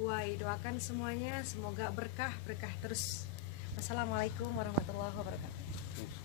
Buai. Doakan semuanya semoga berkah terus. Wassalamualaikum warahmatullahi wabarakatuh. Bismillah.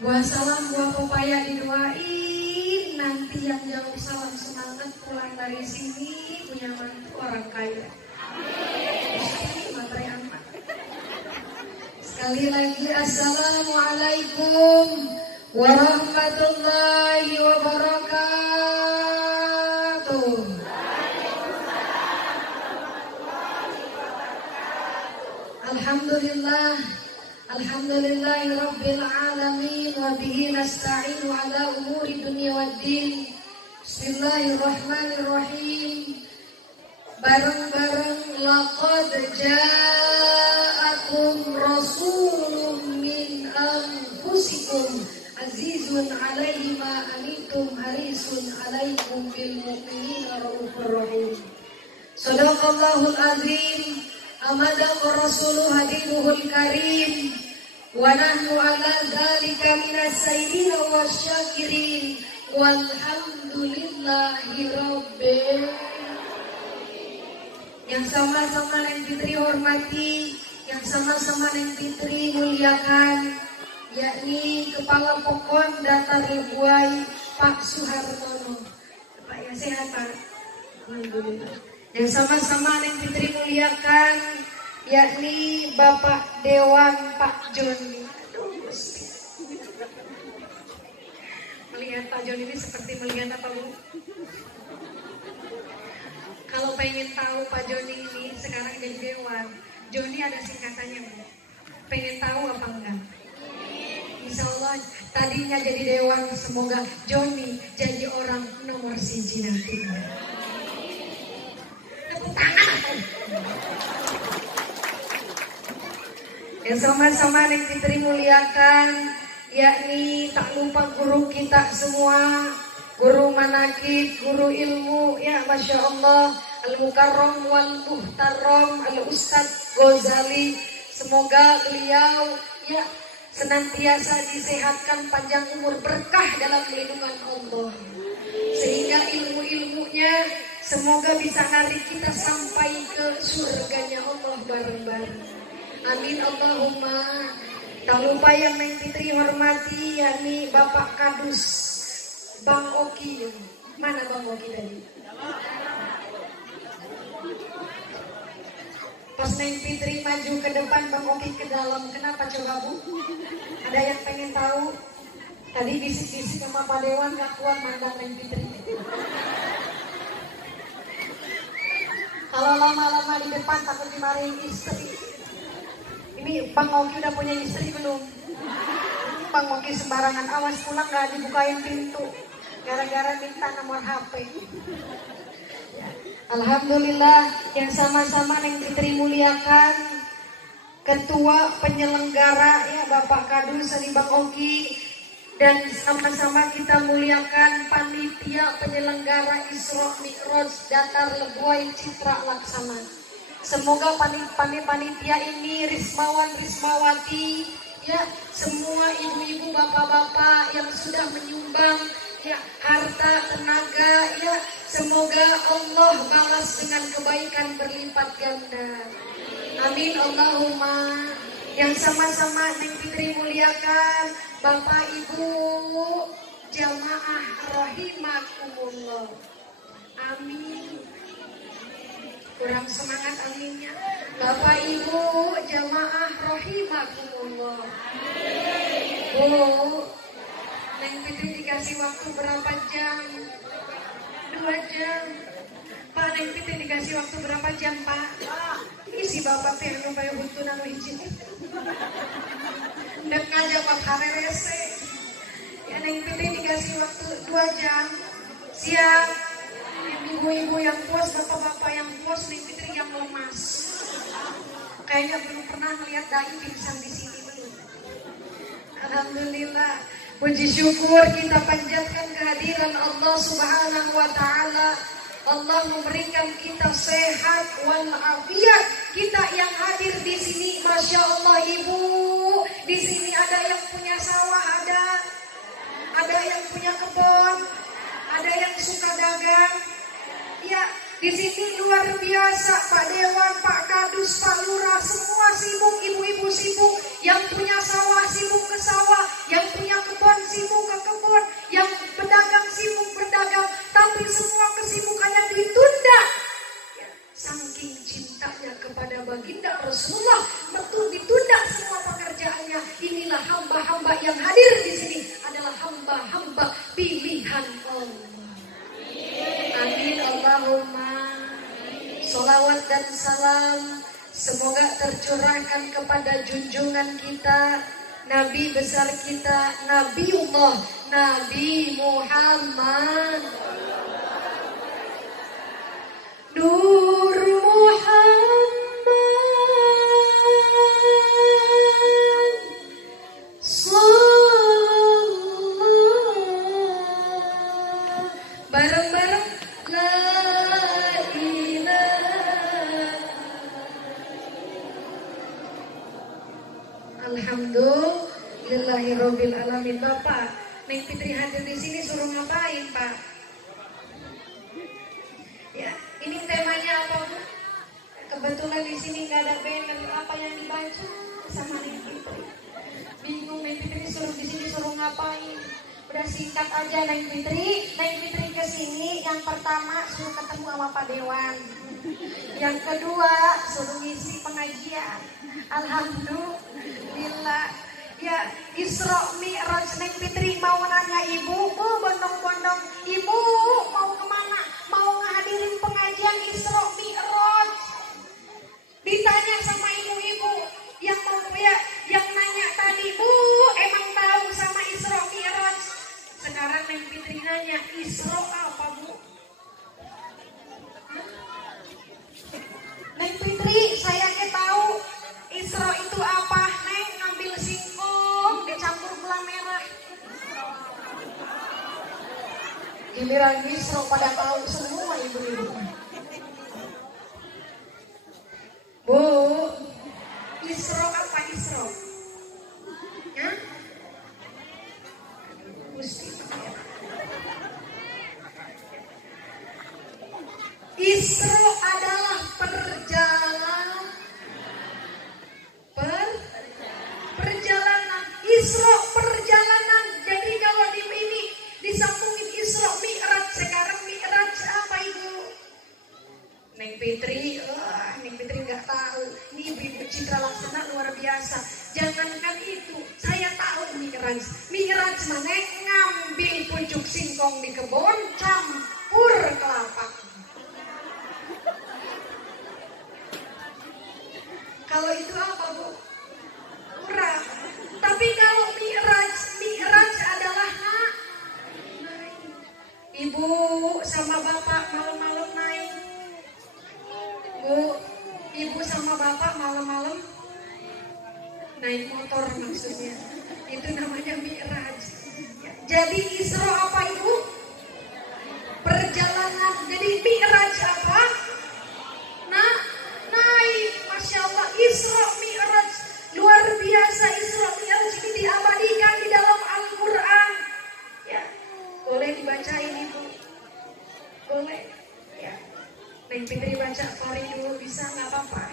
Buah salam, buah pepaya didoain. Nanti yang jauh salam semangat pulang dari sini punya mantu orang kaya. Sekali lagi assalamualaikum warahmatullahi wabarakatuh. Alhamdulillah, alhamdulillahi rabbil alamin, wa bihi nasta'inu ala umuri dunya waddin. Bismillahirrahmanirrahim. Bareng-bareng laqad ja'akum rasulun min anfusikum azizun alaihi ma anitum harisun alaikum bil mu'minina raufur rahim. Shadaqallahul azim. Amadahu rasuluh hadibuhul karim. Wa nahnu ala dhalika minas sayyidina wa syakirin. Walhamdulillahi rabbil. Yang sama-sama Neng Fitri hormati, yang sama-sama Neng Fitri muliakan, yakni Kepala Pokon Datar Lebuai Pak Suhartono. Pak ya, sehat Pak? Alhamdulillah. Yang sama-sama Neng Fitri muliakan, yakni Bapak Dewan Pak Joni. Melihat Pak Joni ini seperti melihat apa Bu? Kalau pengen tahu Pak Joni ini sekarang jadi Dewan, Joni ada singkatannya Bu. Pengen tahu apa enggak? Insya Allah tadinya jadi Dewan, semoga Joni jadi orang nomor siji nanti. Yang sama-sama Neng Fitri muliakan, yakni tak lupa guru kita semua, guru manakib, guru ilmu, ya Masya Allah, Al-Mukarram wal Muhtarram Al-Ustadz Ghazali. Semoga beliau ya senantiasa disehatkan, panjang umur, berkah dalam lindungan Allah, sehingga ilmu-ilmunya semoga bisa narik kita sampai ke surganya Allah bareng-bareng. Amin Allahumma. Tak lupa yang Neng Fitri hormati, yakni Bapak Kadus Bang Oki. Mana Bang Oki tadi? Pas Neng Fitri maju ke depan, Bang Oki ke dalam. Kenapa coba Bu? Ada yang pengen tahu? Tadi bisik-bisik sama Pak Dewan gak kuat mandang Neng Fitri. Kalau lama-lama di depan takut dimarahin istri. Ini Bang Oki udah punya istri belum? Bang Oki sembarangan, awas pulang gak dibukain pintu gara-gara minta nomor HP. Alhamdulillah, yang sama-sama Neng Fitri muliakan, Ketua Penyelenggara ya Bapak Kadus Ali Bang Oki, dan sama-sama kita muliakan Panitia Penyelenggara Isra Mi'raj Datar Lebuai Citra Laksana. Semoga panitia ini, Rismawan Rismawati, ya semua ibu-ibu bapak-bapak yang sudah menyumbang ya harta tenaga, ya semoga Allah balas dengan kebaikan berlipat ganda. Amin Allahumma. Yang sama-sama Neng Fitri muliakan, Bapak Ibu jamaah rahimakumullah. Amin. Kurang semangat aminnya. Bapak Ibu jamaah rahimakumullah. Bu, Neng Fitri dikasih waktu berapa jam? 2 jam. Pak, Neng Fitri dikasih waktu berapa jam Pak? Isi Bapak teh anu bae huntun anu hiji. Dek ngajak Pak harerese. Ya Neng Fitri dikasih waktu 2 jam. Siap. Ibu-ibu yang puas, bapak-bapak yang puas, Neng Fitri yang lemas. Kayaknya belum pernah melihat dai pingsan di sini belum. Alhamdulillah, puji syukur kita panjatkan kehadiran Allah Subhanahu wa taala. Allah memberikan kita sehat walafiat. Kita yang hadir di sini, Masya Allah Ibu, di sini ada yang punya sawah, ada yang punya kebun, ada yang suka dagang. Ya, di sini luar biasa Pak Dewan, Pak Kadus, Pak Lurah, semua sibuk, ibu-ibu sibuk, yang punya sawah sibuk ke sawah, yang punya kebun kebun sibuk ke kebun, yang berdagang sibuk berdagang, tapi semua kesibukannya ditunda. Ya, saking cintanya kepada baginda Rasulullah, betul ditunda semua pekerjaannya. Inilah hamba-hamba yang hadir di sini adalah hamba-hamba pilihan Allah. Amin Allahumma. Sholawat dan salam semoga tercurahkan kepada junjungan kita, Nabi besar kita, Nabiullah Nabi Muhammad. Nur Muhammad Sallallahu. Bareng-bareng la ilaha. Alhamdulillahirabbil alamin. Bapak, Neng Fitri hadir di sini suruh ngapain, Pak? Ya, ini temanya apa, Bu? Kebetulan di sini nggak ada banner apa yang dibaca sama Neng Fitri. Bingung Neng Fitri suruh di sini suruh ngapain? Udah singkat aja Neng Fitri. Neng Fitri ke sini yang pertama suruh ketemu sama Pak Dewan. Yang kedua suruh ngisi pengajian. Alhamdulillah. Ya, Isra Mi'raj. Neng Fitri mau nanya ibu, Bu, bondong-bondong, ibu mau kemana? Mau ngehadirin pengajian Isra Mi'raj. Ditanya sama ibu-ibu yang mau yang nanya tadi, Bu, emang tahu sama Isra Mi'raj? Sekarang Neng Fitri nanya, Isra apa, Bu? Neng Fitri, saya tahu Isra itu apa? Neng ngambil singkong dicampur gula merah. Giliran Isra pada tahu semua ibu-ibu. Bu, Isra apa Isra? Hah? Isra adalah perjalanan. Perjalanan. Isra perjalanan. Jadi kalau di ini disambungin Isra Mi'raj. Sekarang Mi'raj apa Ibu? Neng Fitri, Neng Fitri nggak tahu. Ini Ibu Citra Laksana luar biasa. Jangankan itu, saya tahu Mi'raj. Mi'raj mana ngambil pucuk singkong di kebun, campur kelapa. Kalau itu apa, Bu? Murah. Tapi kalau Mi'raj adalah naik. Ibu sama Bapak malam-malam naik. Bu, Ibu sama Bapak malam-malam naik motor maksudnya. Itu namanya Mi'raj. Jadi Isra apa Ibu? Perjalanan. Jadi Mi'raj apa? Naik. Masya Allah, Isra Mi'raj. Luar biasa, Isra Mi'raj ini diabadikan di dalam Al-Quran. Ya, boleh dibacain Ibu? Boleh. Ya. Neng Fitri baca Fahri dulu bisa nggak apa-apa?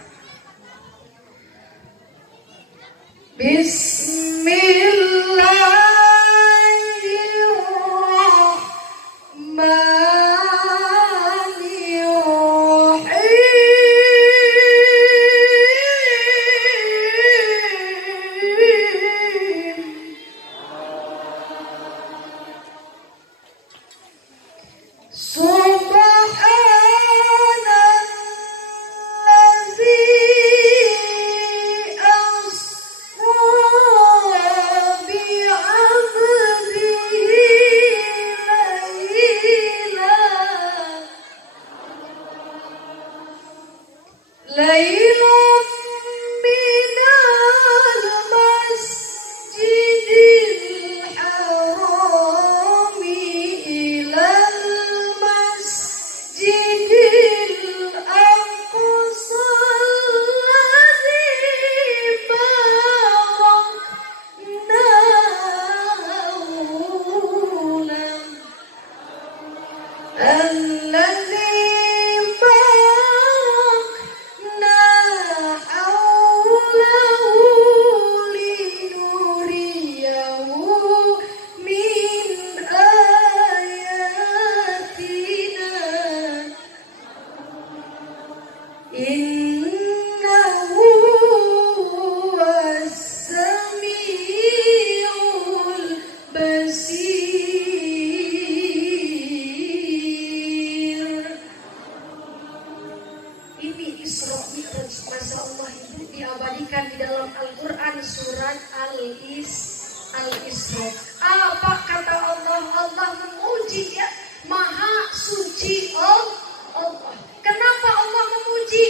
Maha suci Allah. Kenapa Allah memuji?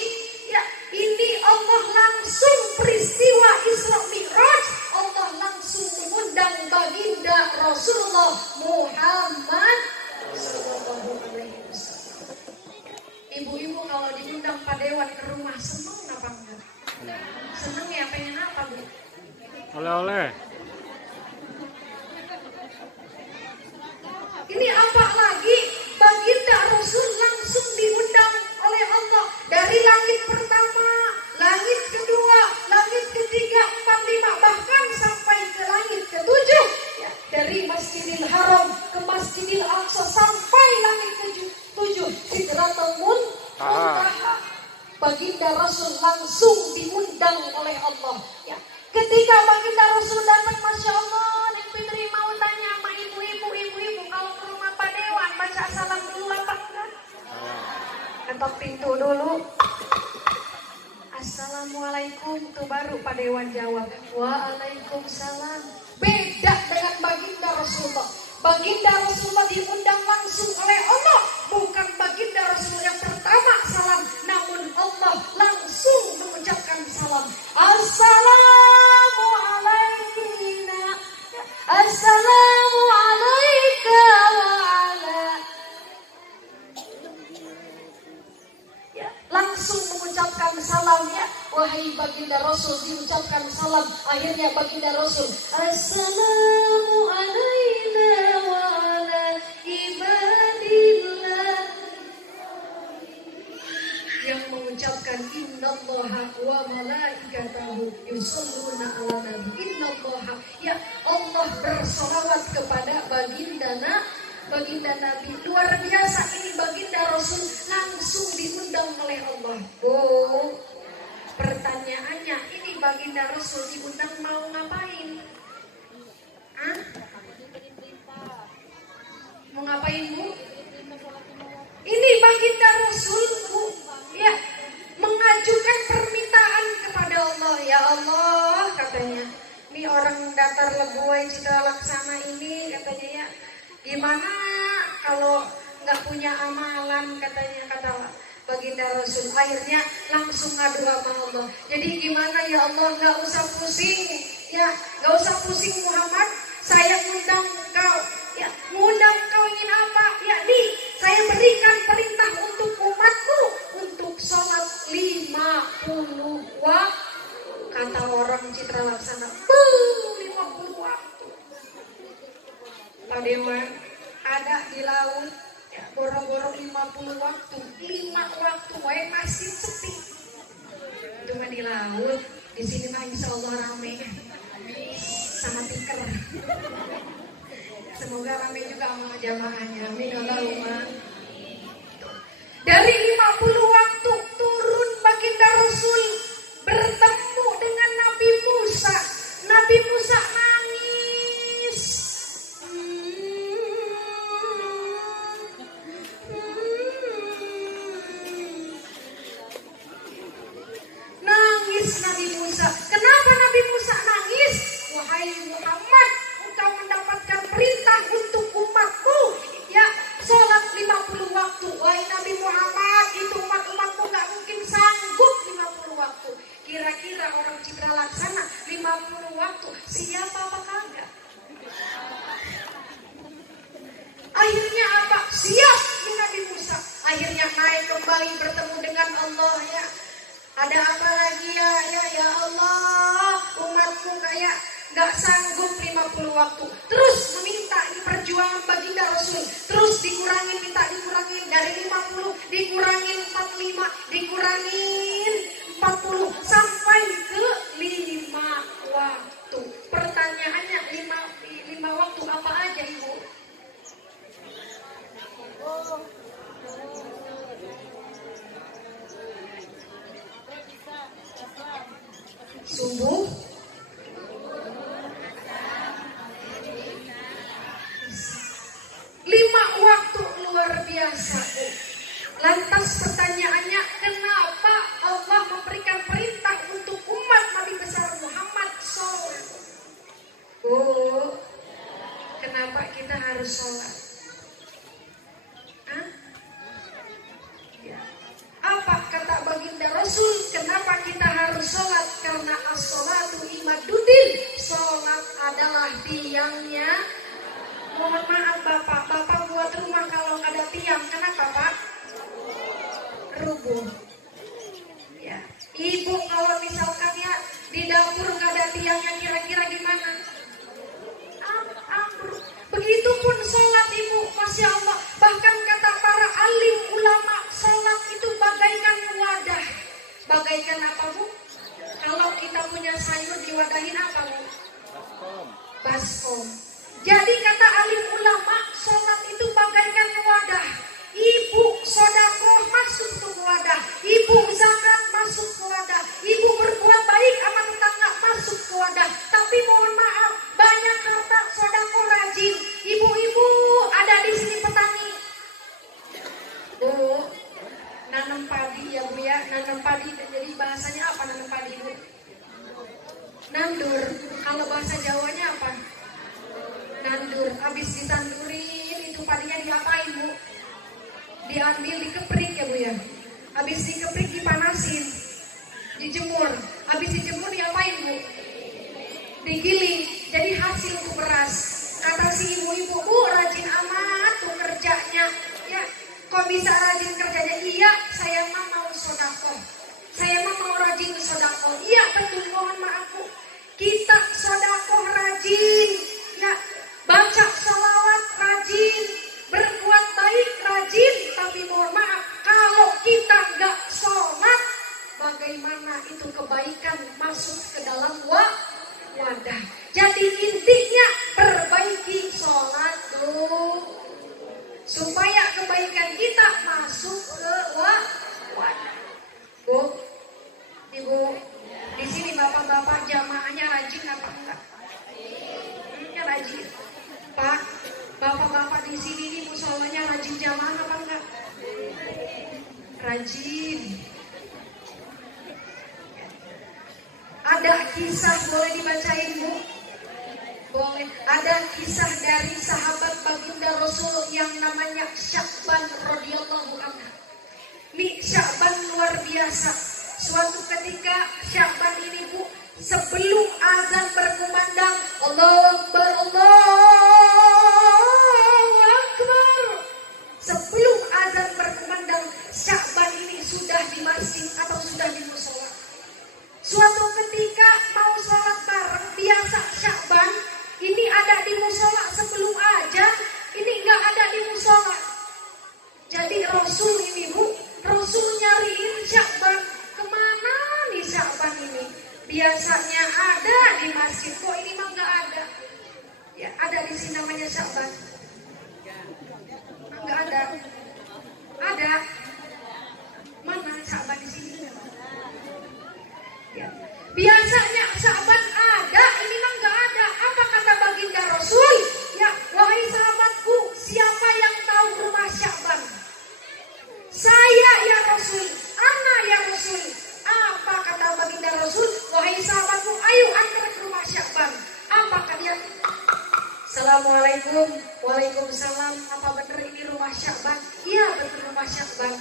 Ya, ini Allah langsung peristiwa Isra Mi'raj, Allah langsung mengundang baginda Rasulullah Muhammad sallallahu alaihi wasallam. Ibu-ibu kalau diundang Pak Dewan ke rumah seneng apa enggak? Seneng ya, pengen apa Bu? Oleh-oleh. Ini apa lagi? Baginda Rasul langsung diundang oleh Allah dari langit pertama, langit kedua, langit ketiga, 4, 5, bahkan sampai ke langit ke-7. Ya, dari Masjidil Haram ke Masjidil Aqsa sampai langit ke-7, Sidratul Muntaha. Baginda Rasul langsung diundang oleh Allah. Ya, ketika baginda Rasul datang, Masya Allah, Neng Fitri mau tanya sama ibu-ibu, kalau ke rumah Pak Dewan baca salam dulu apa enggak? Ketok pintu dulu. Assalamualaikum, tuh baru Pak Dewan jawab, Waalaikumsalam. Beda dengan baginda Rasulullah. Baginda Rasulullah diundang langsung oleh Allah, bukan baginda Rasul yang pertama salam, namun Allah langsung mengucapkan salam. Assalamualaikum, Assalamualaikum ya, langsung mengucapkan salam ya. Wahai baginda Rasul diucapkan salam. Akhirnya baginda Rasul, Assalamu alaina wa ala ibadillah, yang mengucapkan innallaha wa malaikatahu yusholluna ala nabi. Innallaha, ya Allah bersolawat kepada baginda Nabi. Luar biasa, ini baginda Rasul langsung diundang oleh Allah. Oh, pertanyaannya, ini baginda Rasul diundang mau ngapain? Hah? Mau ngapain Bu? Ini baginda Rasul Bu, ya, mengajukan permintaan kepada Allah. Ya Allah, katanya, ini orang datar Lebuai Citra Laksana ini, katanya ya, gimana kalau nggak punya amalan, katanya, kata baginda Rasul. Akhirnya langsung ngadu sama Allah. Jadi gimana ya Allah, nggak usah pusing, ya, nggak usah pusing Muhammad. Saya ngundang engkau, ya, ngundang engkau ingin apa? Ya, nih, saya berikan perintah untuk umatmu untuk sholat 50 waktu. Kata orang Citra Laksana, 50 waktu. Pak Dewan ada di laut, ya, boro-boro 50 waktu, 5 waktu, masih sepi. Cuma di laut, di sini mah insya Allah rame sama tiker. Semoga rame juga sama jamaahnya. Amin Allahumma. Dari 50 waktu turun baginda Rasul bertemu dengan Nabi Musa. Nabi Musa nangis. Nangis Nabi Musa. Kenapa Nabi Musa nangis? Wahai Muhammad, engkau mendapatkan perintah untuk umatmu, ya, sholat 50 waktu. Wahai Nabi Muhammad, itu umat-umatmu gak mungkin sanggup 50 waktu. Kira-kira orang Citra Laksana 50 waktu siapa apa kagak? Akhirnya apa? Siap Nabi Musa. Akhirnya naik kembali bertemu dengan Allah, ya. Ada apa lagi ya Allah, umatku kayak gak sanggup 50 waktu. Terus meminta di perjuangan baginda Rasul. Terus minta dikurangin dari 50, dikurangin 45, dikurangin 40, sampai ke 5 waktu. Pertanyaannya, 5 waktu apa aja Ibu? Subuh, waktu luar biasa. Lantas pertanyaannya, kenapa Allah memberikan perintah untuk umat Nabi besar Muhammad sholat? Oh, kenapa kita harus sholat? padi ya Bu ya, nanam padi. Jadi bahasanya apa nanam padi Bu? Nandur. Kalau bahasa Jawanya apa? Nandur. Habis ditandurin itu padinya diapain Bu? Diambil, dikeprik ya Bu ya. Habis dikeprik dipanasin, dijemur. Habis dijemur diapain Bu? Digiling. Jadi hasil untuk beras. Kata si ibu-ibu, Bu rajin amat tuh kerjanya. Ya, kok bisa rajin kerjanya? Iya, saya mah mau sodako. Saya mah mau rajin sodako. Iya betul, mohon maaf Bu. Kita sodako rajin. Ya, baca sholawat rajin. Berbuat baik rajin. Tapi mohon maaf, kalau kita nggak sholat, bagaimana itu kebaikan masuk ke dalam wadah. Jadi intinya perbaiki sholat dulu supaya kebaikan kita masuk ke wadah. Bu, Ibu, di sini bapak-bapak jamaahnya rajin apa enggak? Ya rajin. Pak, bapak-bapak di sini nih musholanya rajin jamaah apa enggak? Rajin. Ada kisah boleh dibacain Bu? Boleh. Ada kisah dari sahabat baginda Rasul yang namanya Sya'ban radhiyallahu anhu. Nih Sya'ban luar biasa. Suatu ketika Sya'ban ini Bu, sebelum azan berkumandang Allahu Akbar, Allahu Akbar. Sebelum azan berkumandang, Sya'ban ini sudah di masjid atau sudah di musola. Suatu ketika mau sholat bareng, biasa Sya'ban ini ada di musola sebelum azan, ini nggak ada di musola. Jadi Rasul ini Bu, Rasul nyariin Sya'ban, kemana nih Sya'ban ini? Biasanya ada di masjid, kok ini mah nggak ada? Ya ada di sini namanya Sya'ban. Nggak ada. Ada. Mana Sya'ban di sini? Ya. Biasanya sahabat ada, ini mah nggak ada. Apa kata baginda Rasul? Ya, wahai sahabatku, siapa yang tahu rumah Sya'ban? Saya ya Rasul, ana ya Rasul. Apa kata baginda Rasul? Wahai sahabatku, ayo antar ke rumah Sya'ban. Apa kata? Assalamualaikum, waalaikumsalam. Apa benar ini rumah Sya'ban? Iya betul rumah Sya'ban.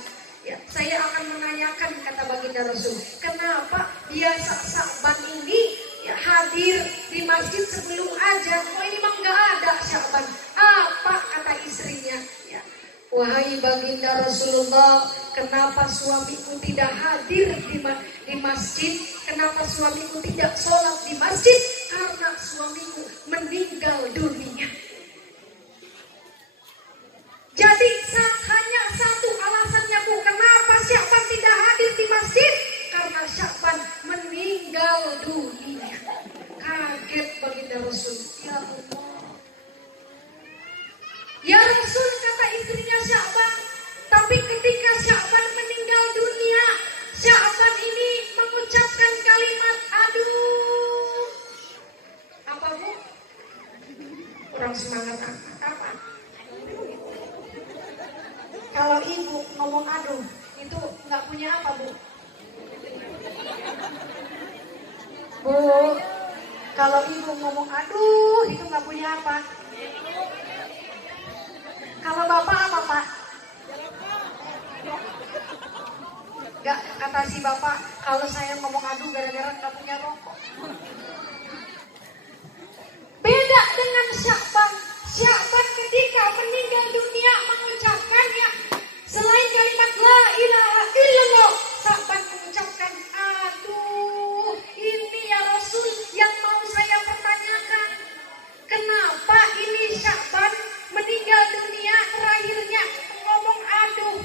Ya, saya akan menanyakan kata baginda Rasul, kenapa biasa Sya'ban ini ya, hadir di masjid sebelum azan? Oh ini mah nggak ada Sya'ban. Apa kata istrinya? Ya, wahai baginda Rasulullah, kenapa suamiku tidak hadir di masjid? Kenapa suamiku tidak sholat di masjid? Karena suamiku meninggal dunia. Jadi hanya satu alasannya Bu, kenapa Sya'ban tidak hadir di masjid? Karena Sya'ban meninggal dunia. Kaget baginda Rasul. Ya Allah. Ya Rasul, kata istrinya Sya'ban, tapi ketika Sya'ban meninggal dunia, Sya'ban ini mengucapkan kalimat aduh. Apa Bu? Kurang semangat apa? Kalau ibu ngomong aduh, itu nggak punya apa Bu? Bu, kalau ibu ngomong aduh, itu nggak punya apa? Kalau bapak apa Pak? Nggak, kata si bapak, kalau saya ngomong aduh gara-gara nggak punya rokok. Beda dengan Sya'ban. Sya'ban ketika meninggal dunia mengucapkannya selain kalimat la ilaha illallah, Sya'ban mengucapkan aduh. Ini ya Rasul yang mau saya pertanyakan, kenapa ini Sya'ban meninggal dunia terakhirnya ngomong aduh?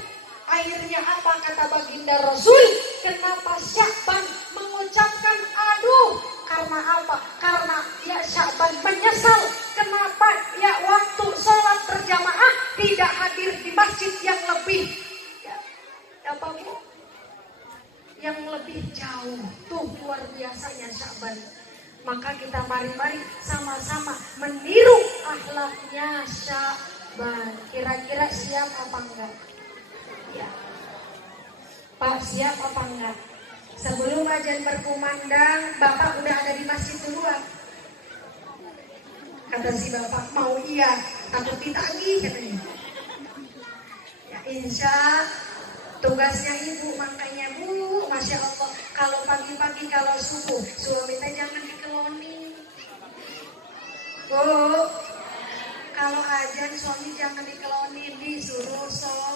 Akhirnya apa kata baginda Rasul? Kenapa Sya'ban mengucapkan aduh? Karena apa? Karena ya Sya'ban menyesal kenapa ya waktu sholat berjamaah tidak hadir di masjid yang lebih ya, apa Bu? Yang lebih jauh. Tuh luar biasanya Sya'ban. Maka kita mari-mari sama-sama meniru akhlaknya Sya'ban. Kira-kira siap apa enggak? Ya. Pak siap apa enggak? Sebelum azan berkumandang, Bapak udah ada di masjid duluan. Kata si Bapak, mau iya, takut ditagih katanya. Ya insya tugasnya ibu, makanya Bu, Masya Allah, kalau pagi-pagi, kalau subuh, suami teh jangan dikeloni. Bu, kalau azan suami jangan dikeloni, disuruh sholat.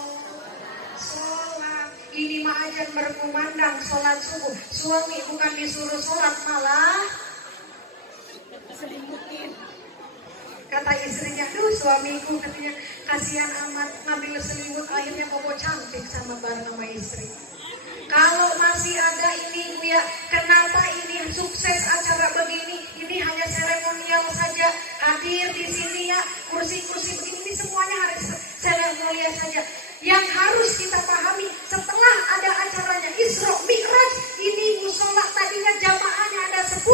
Ini mah azan berkumandang, sholat subuh. Suami bukan disuruh sholat, malah selimutin. Kata istrinya, duh suamiku katanya kasihan amat ngambil selimut, akhirnya bobo cantik sama bareng sama istri. Kalau masih ada ini Bu ya, kenapa ini sukses acara begini? Ini hanya seremonial saja. Hadir di sini ya, kursi-kursi begini semuanya harus seremonial saja. Yang harus kita pahami, setelah ada acaranya Isra Mi'raj, ini musola tadinya jamaahnya ada 10,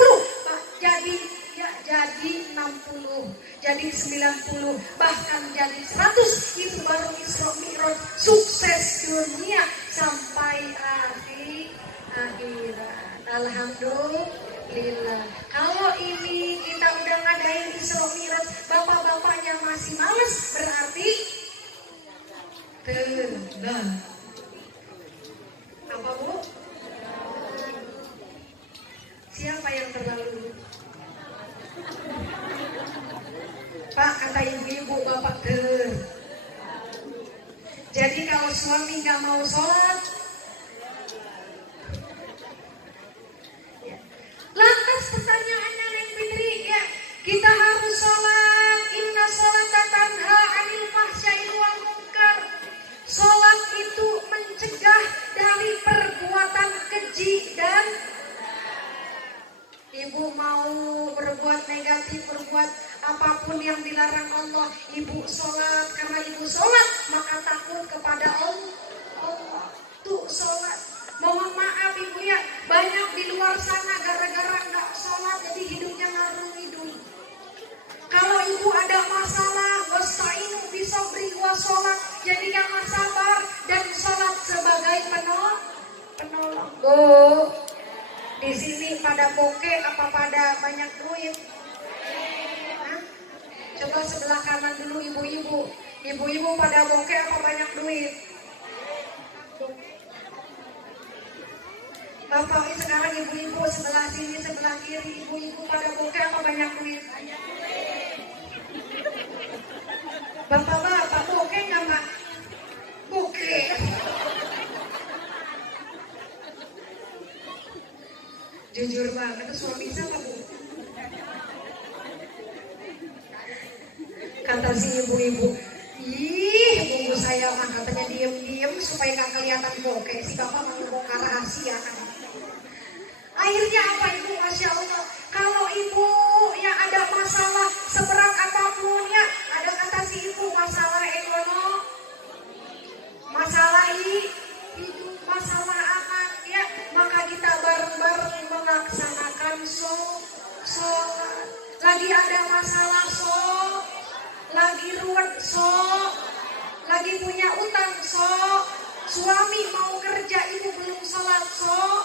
jadi 60, jadi 90, bahkan jadi 100. Itu baru Isra Mi'raj, sukses dunia sampai akhirat. Alhamdulillah. Kalau ini kita udah ngadain Isra Mi'raj, bapak-bapaknya masih males, berarti apa Bu? Siapa yang terlalu? Pak, kata ibu-ibu, bapak Jadi kalau suami nggak mau sholat, ya. Lantas pertanyaannya Neng Fitri, ya kita harus sholat. Inna sholata tanha 'anil fahsya'i wal munkar. Sholat itu mencegah dari perbuatan keji dan ibu mau berbuat negatif, berbuat apapun yang dilarang Allah, ibu sholat. Karena ibu sholat, maka takut kepada Allah. Tuh sholat. Mohon maaf ibu ya, banyak di luar sana gara-gara nggak sholat, jadi hidupnya ngarung-ngidul. Kalau ibu ada masalah, wasta'inu bisabri wa sholat, jadikanlah sabar dan sholat sebagai penolong. Di sini pada bokeh apa pada banyak duit? Hah? Coba sebelah kanan dulu ibu-ibu. Ibu-ibu pada bokeh apa banyak duit? Bapak sekarang ibu-ibu sebelah sini, sebelah kiri, ibu-ibu pada bokeh apa banyak duit? Bapak-bapak bokeh nggak Mbak? Bokeh. Jujur banget, itu suami siapa Bu? Kata si ibu-ibu, ih bumbu saya mah katanya diem-diem supaya nggak kelihatan bokeh. Si bapak mau bongkar rahasia kan. Akhirnya apa ibu? Masya Allah, kalau ibu ya ada masalah seberat apapun ya, ada kata si ibu masalah ekonomi, masalah hidup, masalah anak ya, maka kita bareng-bareng melaksanakan sholat. Lagi ada masalah lagi ruwet lagi punya utang suami mau kerja ibu belum sholat sholat.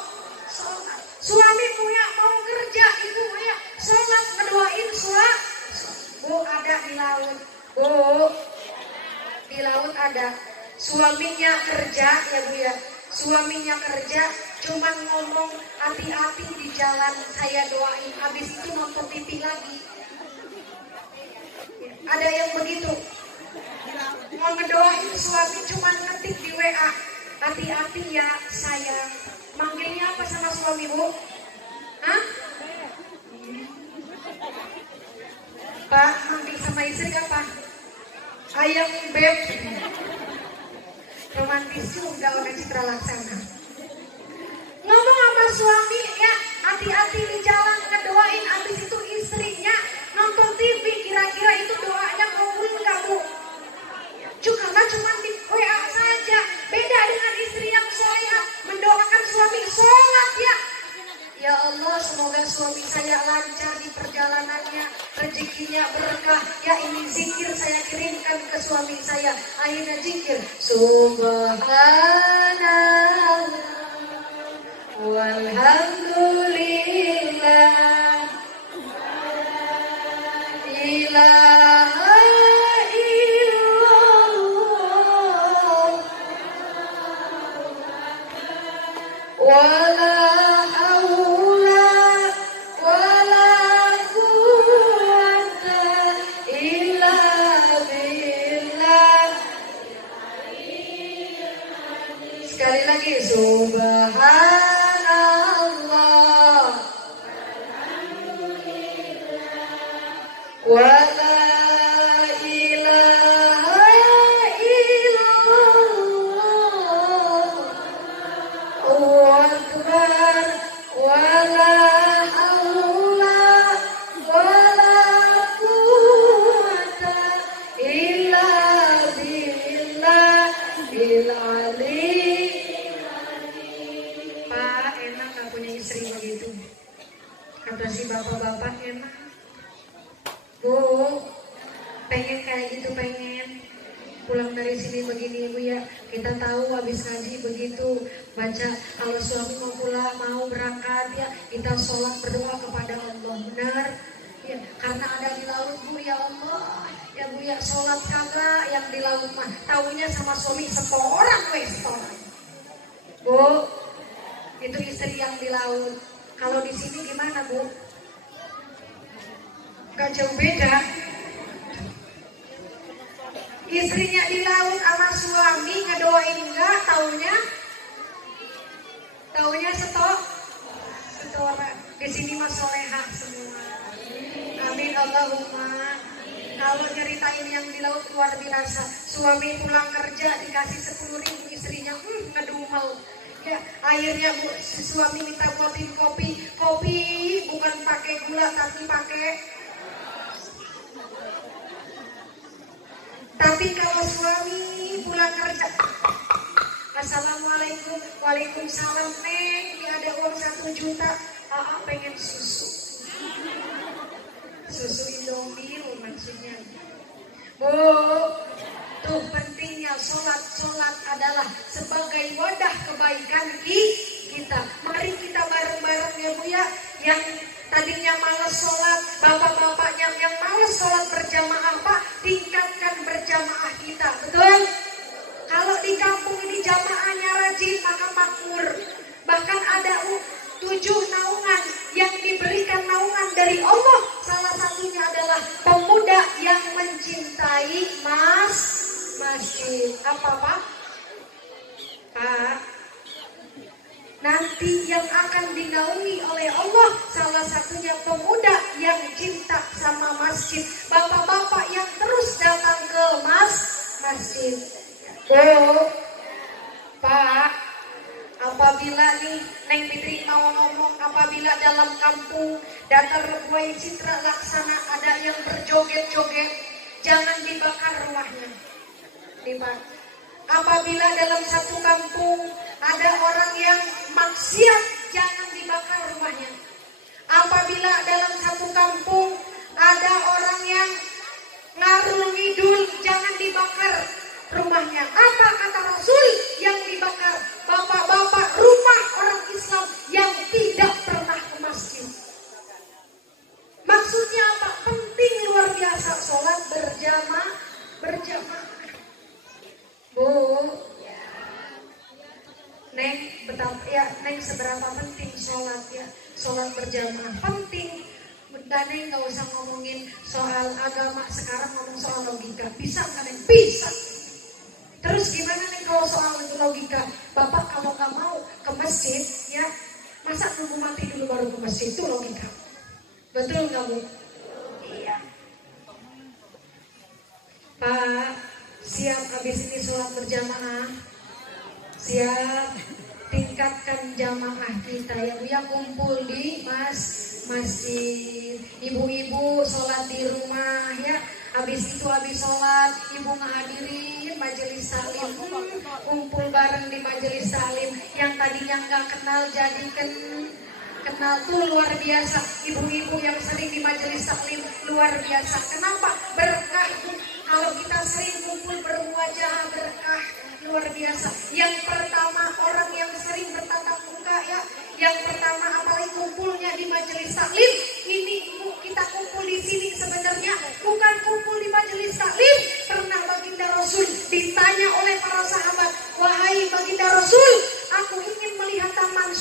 Suami punya mau kerja ibu ya sholat, ngedoain sholat. Bu ada di laut, Bu di laut ada suaminya kerja ya Bu ya, suaminya kerja cuman ngomong hati-hati di jalan, saya doain, habis itu nonton TV lagi. Ada yang begitu, mau ngedoain suami cuman ngetik di WA, hati-hati ya sayang. Manggilnya apa sama suami Bu? Hah? Pak, manggil sama istri apa? Ayam beb. Romantis juga orang Citra Laksana. Ngomong sama suami ya, hati-hati di jalan, ngedoain, habis itu istrinya nonton TV, kira-kira itu doanya kabul nggak Bu? Karena cuma di WA saja. Beda dengan istri yang soleh mendoakan suami sholat ya. Ya Allah, semoga suami saya lancar di perjalanannya, rezekinya berkah. Ya ini zikir saya kirimkan ke suami saya. Akhirnya zikir Subhanallah wala haula wala quwwata illa billah. Sekali lagi, subhanallah wala ilaha illallah Allahu akbar wala haula wala quwwata illa billahil ali. Pak, enak gak punya istri begitu? Kata si bapak-bapak, enak. Bu, pengen kayak gitu, pengen pulang dari sini begini Bu ya. Kita tahu habis ngaji begitu, baca kalau suami mau pulang, mau berangkat ya, kita sholat berdoa kepada Allah, benar ya, karena ada di laut Bu ya Allah ya Bu ya, sholat kagak yang di laut mah taunya sama suami setoran setoran. Bu, itu istri yang di laut. Kalau di sini gimana Bu? Gak jauh beda. Istrinya di laut sama suami ngedoain enggak, taunya setoran. Di sini mah solehah semua. Amin Allahumma. Kalau nyeritain yang di laut luar biasa. Suami pulang kerja dikasih 10.000, istrinya ngedumel. Ya, akhirnya Bu, si suami minta buatin kopi bukan pakai gula tapi kalau suami pulang kerja, assalamualaikum, waalaikumsalam Neng, ini ada uang 1 juta, pengen susu Indomie maksudnya. Bu, tuh pentingnya sholat adalah sebagai wadah kebaikan kita. Mari kita bareng-bareng ya Bu ya, yang tadinya malas sholat, bapak-bapaknya yang malas sholat berjamaah, Pak, tingkatkan berjamaah kita, betul? Kalau di kampung ini jamaahnya rajin maka makmur. Bahkan ada 7 naungan yang diberikan naungan dari Allah. Salah satunya adalah pemuda yang mencintai masjid. Apa Pak? Pak, nanti yang akan dinaungi oleh Allah salah satunya pemuda yang cinta sama masjid. Bapak-bapak yang terus datang ke masjid. Oh, Pak, apabila nih Neng Fitri mau ngomong, apabila dalam kampung Datar Rebuai Citra Laksana ada yang berjoget-joget, jangan dibakar rumahnya. Apabila dalam satu kampung ada orang yang maksiat, jangan dibakar rumahnya. Apabila dalam satu kampung ada orang yang ngarul ngidul, jangan dibakar rumahnya. Apa kata Rasul yang dibakar? Bapak-bapak rumah orang Islam yang tidak pernah ke masjid. Maksudnya apa? Penting luar biasa sholat berjamaah. Bu, Neng, betapa ya, Neng seberapa penting sholat ya, sholat berjamaah penting. Dan Neng nggak usah ngomongin soal agama sekarang, ngomong soal logika. Bisa nggak Neng? Bisa. Terus gimana Neng kalau soal logika? Bapak kalau nggak mau ke masjid ya, masa nunggu mati dulu baru ke masjid? Itu logika. Betul nggak Bu? Iya. Pak, siap habis ini sholat berjamaah? Siap. Tingkatkan jamaah kita ya Bu ya, kumpul di masjid. Ibu-ibu sholat di rumah ya. Habis sholat ibu ngehadirin majelis taklim, kumpul bareng di majelis taklim. Yang tadinya nggak kenal jadi kenal tuh luar biasa. Ibu-ibu yang sering di majelis taklim luar biasa. Kenapa? Berkah. Kalau kita sering kumpul berwajah berkah luar biasa. Yang pertama orang yang sering bertatap muka ya. Yang pertama apalagi kumpulnya di majelis taklim. Ini kita kumpul di sini sebenarnya bukan kumpul di majelis taklim. Pernah baginda Rasul ditanya oleh para sahabat, wahai baginda Rasul, aku ingin melihat taman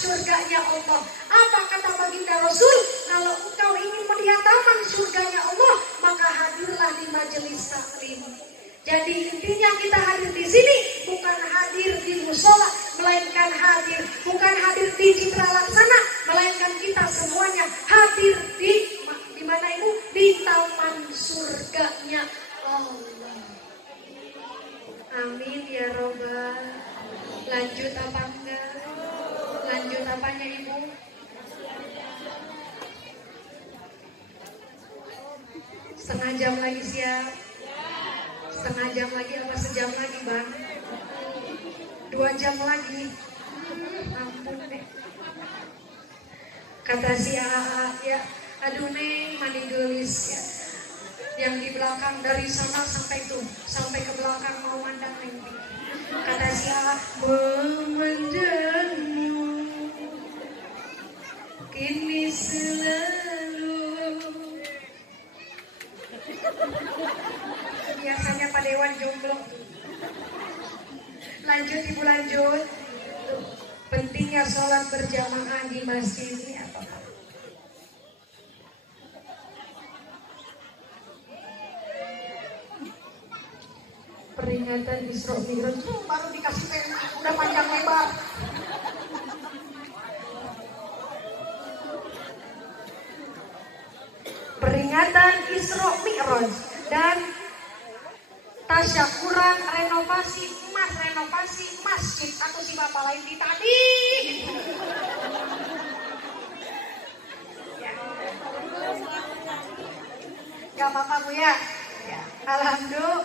musola, melainkan hadir, bukan hadir di Citra Laksana, melainkan kita semuanya hadir di mana Ibu? Di taman surganya Allah. Amin ya robbal. Lanjut apa enggak? Lanjut apanya Ibu? Setengah jam lagi siap? Setengah jam lagi apa sejam lagi Bang? 2 jam lagi. Ampun deh. Kata si AA ya, aduh Neng mandi gelis ya. Yang di belakang dari sana sampai tuh, sampai ke belakang mau mandang Neng. Kata si AA, memandangmu kini selalu. Biasanya Pak Dewan jomblo. Lanjut Ibu lanjut. Pentingnya sholat berjamaah di masjid ini apa Pak? Peringatan Isra Mi'raj baru dikasih tema udah panjang lebar. Peringatan Isra Mi'raj dan tasyakuran renovasi masjid atau si bapak lain di tadi. Gak apa-apa Bu ya. Alhamdulillah.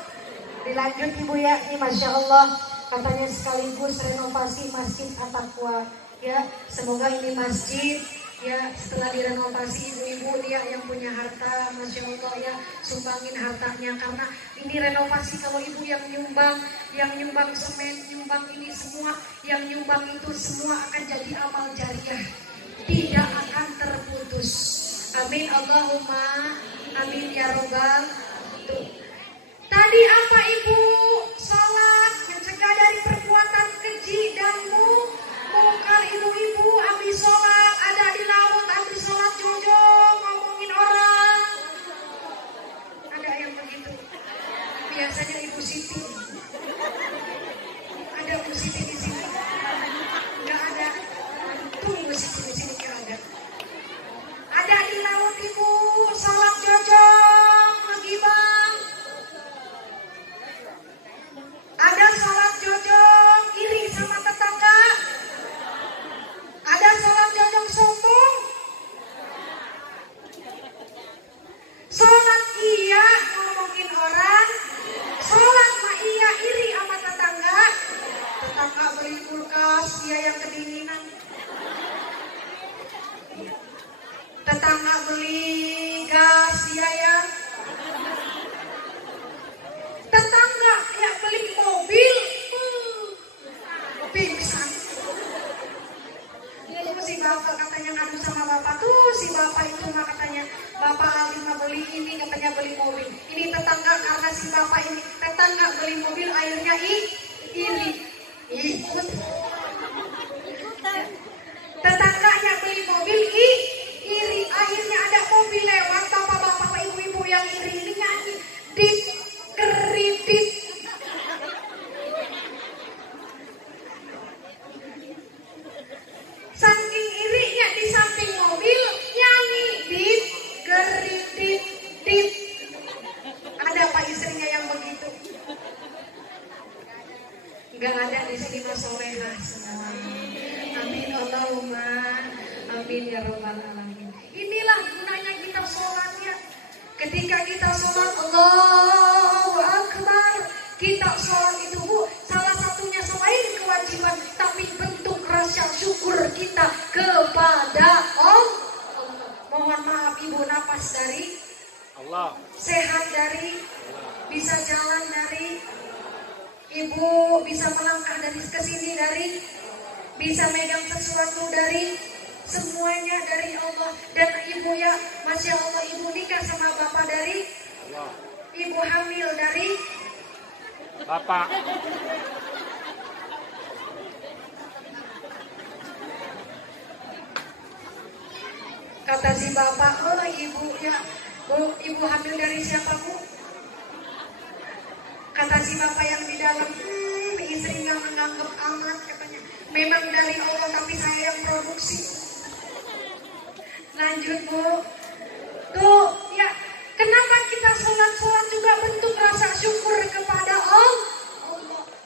Dilanjut Ibu ya. Ini Masya Allah. Katanya sekaligus renovasi Masjid At-Taqwa. Ya, semoga ini masjid ya setelah direnovasi ibu-ibu dia yang punya harta, Masya Allah ya, sumbangin hartanya, karena ini renovasi. Kalau ibu yang nyumbang semen, nyumbang ini semua, yang nyumbang itu semua akan jadi amal jariah, tidak akan terputus. Amin Allahumma amin ya robbal. Tadi apa Ibu? Sholat mencegah dari perbuatan keji dan mungkar. Ibu-ibu habis sholat ada di laut, habis sholat jojo ngomongin orang. Ada yang begitu. Biasanya Ibu Siti. Ada Bu Siti di sini? Enggak ada. Tunggu Siti di sini enggak ada. Ada di laut Ibu sholat jojo lagi Bang. Ada sholat jojong iri sama tetangga. Ada sholat jojong sombong. Sholat iya ngomongin orang. Sholat mah iya iri sama tetangga. Tetangga beli kulkas, dia yang kedinginan. Tetangga beli gas, dia yang. Tetangga yang beli mobil, pingsan. Si bapak katanya ngadu sama bapak tuh, si bapak itu mah katanya bapak lagi mah beli ini, katanya beli mobil. Ini tetangga karena si bapak ini tetangga beli mobil akhirnya iri. Ikut. Tetangga yang beli mobil iri, akhirnya ada mobil lewat, bapak-bapak ibu-ibu yang iri ini nyanyi dit kredit. Saking irinya di samping mobil nyanyi dit kredit dit. Ada Pak istrinya yang begitu? Enggak ada di sini Mas Solehah semua. Amin Allahumma amin ya robbal alamin. Inilah gunanya kita sholat ya. Ketika kita sholat Allahu Akbar, kita sholat itu Bu, salah satunya selain kewajiban, tapi bentuk rasa syukur kita kepada Allah. Mohon maaf Ibu, napas dari Allah, sehat dari, bisa jalan dari, Ibu bisa melangkah dari kesini dari, bisa megang sesuatu dari, semuanya dari Allah. Dan Ibu ya, Masya Allah, Ibu nikah sama Bapak dari Allah. Ibu hamil dari Bapak. Kata si Bapak, oh Ibu ya, Bu, Ibu hamil dari siapa Bu? Kata si Bapak yang di dalam, istri nggak menganggap amat katanya. Memang dari Allah tapi saya yang produksi. Lanjut Bu. Tuh ya, kenapa kita sholat juga bentuk rasa syukur kepada Allah.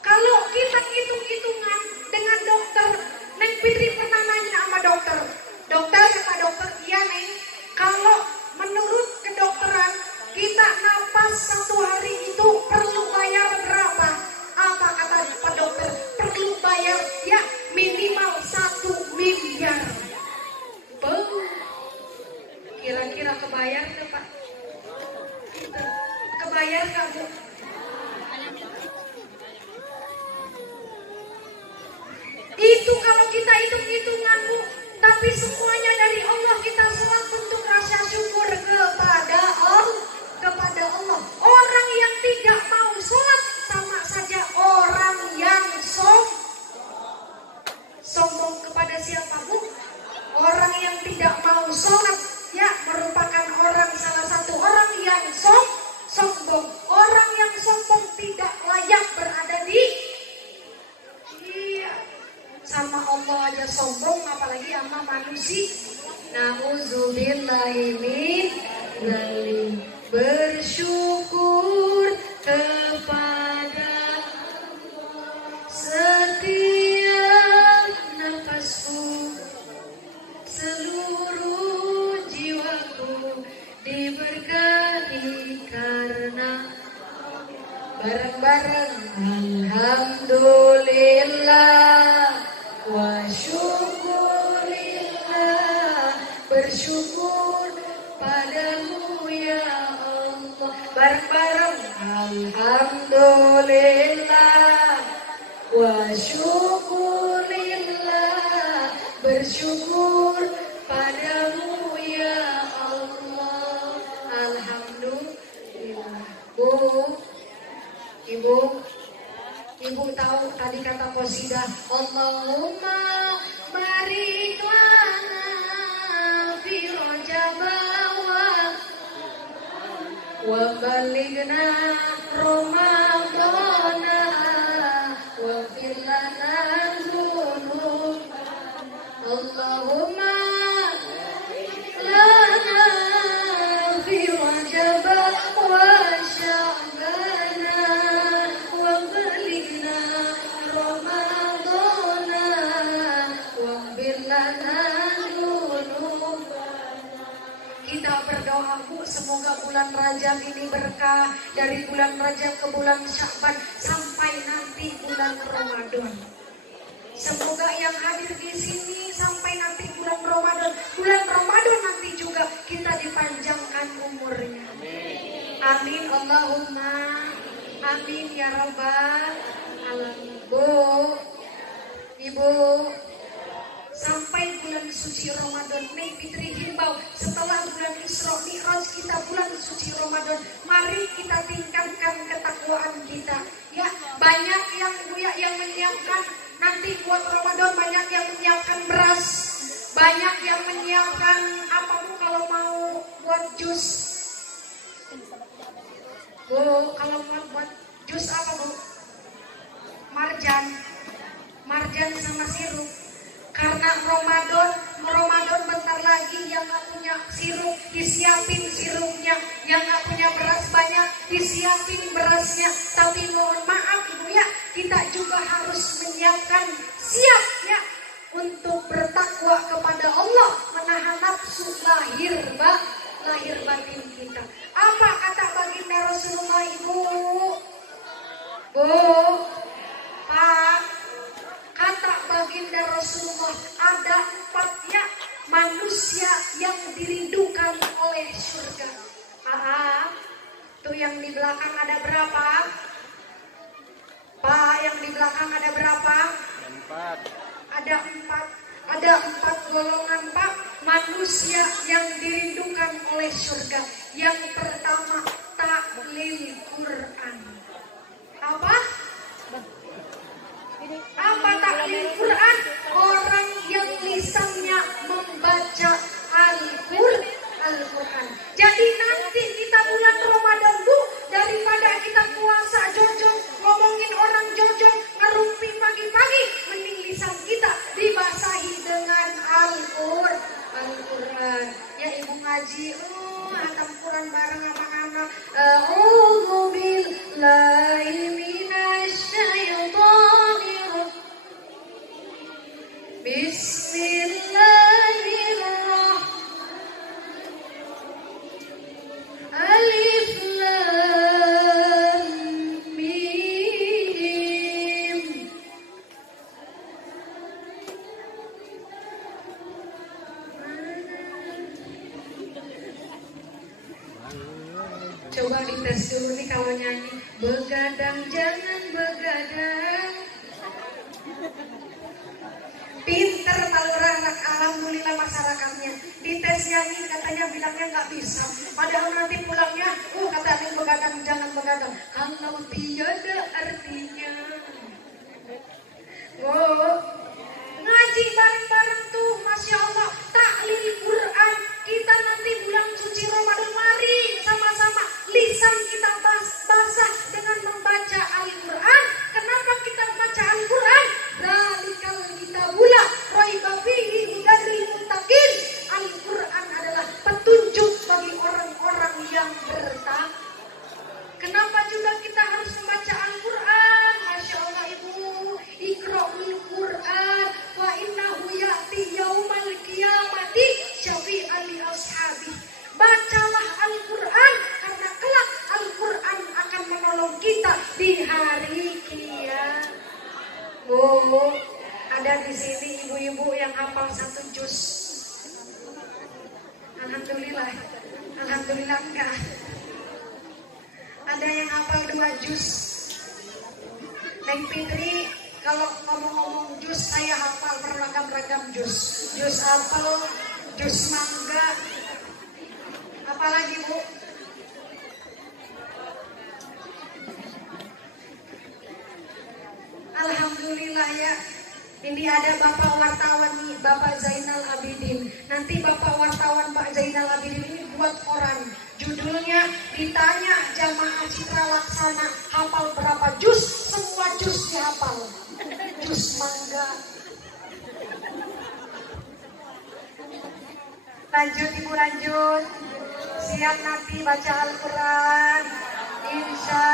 Kalau kita hitung-hitungan dengan dokter, Neng Fitri pernah nanya sama dokter. Dokter kata dokter, iya Neng, kalau menurut kedokteran kita napas satu hari itu perlu bayar berapa? Apa kata Pak dokter? Perlu bayar ya minimal 1 miliar. Kira-kira kebayar nggak Pak? Kebayar nggak Bu? Itu kalau kita hitung-hitungan Bu. Tapi semuanya dari Allah, kita sholat bentuk rasa syukur kepada Allah. Orang yang tidak mau sholat sama saja orang yang sombong kepada siapa Bu? Orang yang tidak mau sholat ya merupakan salah satu orang yang sombong. Orang yang sombong tidak layak berada di sama Allah aja sombong, apalagi sama manusia. Nauzubillahi min dzalik. Bersyukur kepada setiap nafasku, seluruh jiwaku diberkahi karena bareng-bareng alhamdulillah wa syukurillah. Bersyukur padamu ya Allah. Bareng-bareng alhamdulillah wa syukurillah. Bersyukur padamu ya Allah. Alhamdulillah. Ibu tahu tadi kata qasidah Allahumma barik lana fi Rajab wa balighna Ramadana wa fir lana dzunub. Allahumma lana fi Rajab wa Sya'bana wa balighna Ramadana wa fir lana dzunub. Kita berdoa Bu, semoga bulan Rajab ini berkah, dari bulan Rajab ke bulan Sya'ban sampai nanti bulan Ramadan. Semoga yang hadir di sini sampai nanti bulan Ramadan. Bulan Ramadan nanti juga kita dipanjangkan umurnya. Amin Allahumma amin ya rabbal alamin. Bu, Ibu, sampai bulan suci Ramadan, Neng Fitri himbau setelah bulan Isra Mi'raj kita bulan suci Ramadan, mari kita tingkatkan ketakwaan kita. Ya, banyak yang menyiapkan nanti buat Ramadan, banyak yang menyiapkan beras, banyak yang menyiapkan apa Bu kalau mau buat jus. Bu, kalau mau buat jus apa Bu? Marjan sama sirup. Karena Ramadan bentar lagi, yang gak punya sirup disiapin sirupnya, yang gak punya beras banyak disiapin berasnya. Tapi mohon maaf Ibu ya, kita juga harus menyiapkan siap ya untuk bertakwa kepada Allah, menahan nafsu lahir batin kita. Apa kata baginda Rasulullah Ibu? Bu, Pak, kata baginda Rasulullah ada 4 ya manusia yang dirindukan oleh surga. Tuh yang di belakang ada berapa? Pak, yang di belakang ada berapa? 4. Ada 4 golongan Pak manusia yang dirindukan oleh surga. Yang pertama, tahlil Quran. Apa tahlil Quran? Orang yang lisannya membaca Al-Quran. Jadi nanti kita bulan Ramadan Bu, daripada kita puasa jojong, ngomongin orang jojong, ngerumpi tes dulu nih kalau nyanyi. Begadang jangan begadang. Pinter anak alhamdulillah masyarakatnya. Di tes nyanyi katanya bilangnya nggak bisa. Padahal nanti pulangnya, kata yang begadang jangan begadang. Kalau tiada artinya. Ngaji bareng-bareng tuh, Masya Allah. Tahlil Quran. Kita nanti bulan suci Ramadan, mari sama-sama lisan kita basah dengan membaca Al-Quran. Kenapa kita baca Al-Quran? Zalikal kitabula raiba fihi hudal muttaqin. Al-Quran adalah petunjuk bagi orang-orang yang bertakwa. Kenapa juga kita harus membaca Al-Quran? Masya Allah Ibu. Iqra'ul Quran wa innahu ya'ti yaumal qiyamati syafi'an li ashabi. Bacalah Al-Quran karena kelak Al-Quran akan menolong kita di hari kiamat. Ada di sini ibu-ibu yang hafal 1 juz. Alhamdulillah. Alhamdulillah enggak. Ada yang hafal 2 juz. Neng Fitri kalau ngomong-ngomong juz saya hafal beragam-ragam juz. Juz apel, juz mangga. Apalagi Bu? Alhamdulillah ya. Ini ada Bapak wartawan nih, Bapak Zainal Abidin. Nanti Bapak wartawan Pak Zainal Abidin ini buat koran. Judulnya ditanya jamaah Citra Laksana hafal berapa juz? Semua juz dihafal. Juz mangga. Lanjut Ibu lanjut. Siap nanti baca Al-Quran. Insya.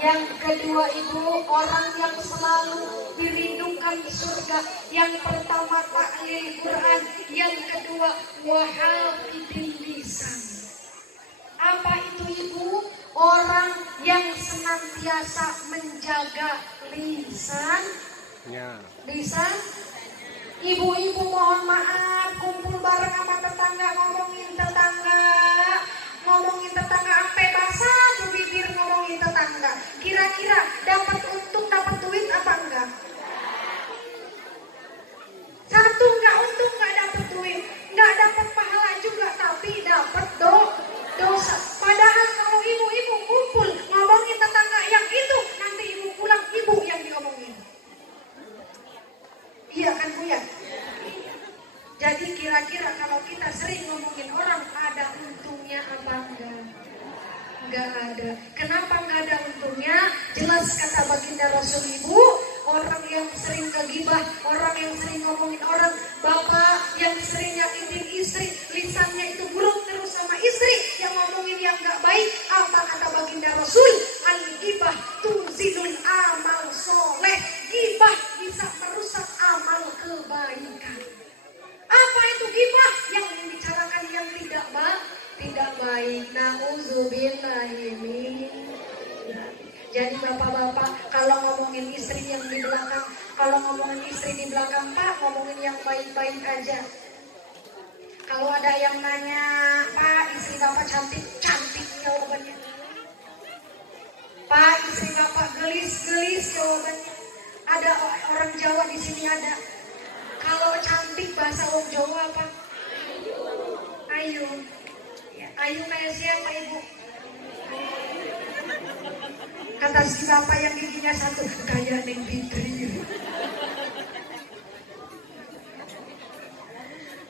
Yang kedua Ibu, orang yang selalu dirindukan surga. Yang pertama tahlil Quran, yang kedua wahafidil lisan. Apa itu Ibu? Orang yang senantiasa menjaga lisan. Lisan. Ibu-ibu mohon maaf, kumpul bareng sama tetangga ngomongin tetangga sampai basah tuh bibir ngomongin tetangga. Kira-kira dapat untung, dapat duit apa enggak? Satu enggak untung, enggak dapat duit, enggak dapat pahala juga, tapi dapat dosa. Padahal kalau ibu-ibu kumpul ngomongin tetangga yang itu, nanti ibu pulang ibu yang diomongin. Iya kan Bu ya? Jadi kira-kira kalau kita sering ngomongin orang, ada untungnya apa enggak? Enggak ada. Kenapa enggak ada untungnya? Jelas kata baginda Rasul Ibu, orang yang sering kegibah, orang yang sering ngomongin orang, bapak yang sering nyakitin istri, lisannya itu buruk terus sama istri, yang ngomongin yang enggak baik, apa kata baginda Rasul? Al-ghibah tuzilul amal soleh. Ghibah bisa merusak amal kebaikan. Apa itu ghibah? Yang membicarakan yang tidak baik. Nauzubillahi min. Jadi bapak-bapak kalau ngomongin istri yang di belakang, kalau ngomongin istri di belakang Pak, ngomongin yang baik-baik aja. Kalau ada yang nanya, Pak istri Bapak cantik jawabannya. Pak istri Bapak gelis jawabannya. Ada orang Jawa di sini ada. Kalau cantik bahasa orang Jawa apa? Ayu. Ya, ayu kayak siapa Ibu? Kata si bapak yang giginya 1, kayak Neng Fitri.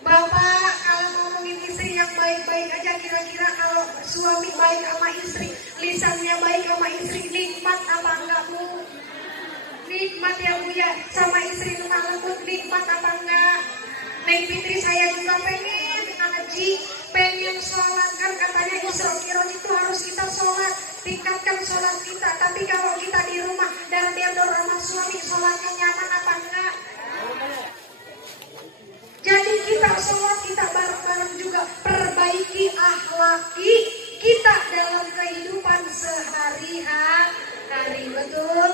Bapak kalau ngomongin istri yang baik-baik aja, kira-kira kalau suami baik sama istri, lisannya baik sama istri, nikmat apa enggak Bu? Nikmat ya Bu ya, sama istri lemah lembut, nikmat apa enggak? Neng Fitri saya juga pengen ngaji, pengen sholat, kan katanya Isra Mi'raj itu harus kita sholat, tingkatkan sholat kita. Tapi kalau kita di rumah dan dia sama suami, sholatnya nyaman apa enggak? Jadi kita sholat, kita bareng-bareng juga perbaiki akhlaki kita dalam kehidupan sehari-hari. Betul?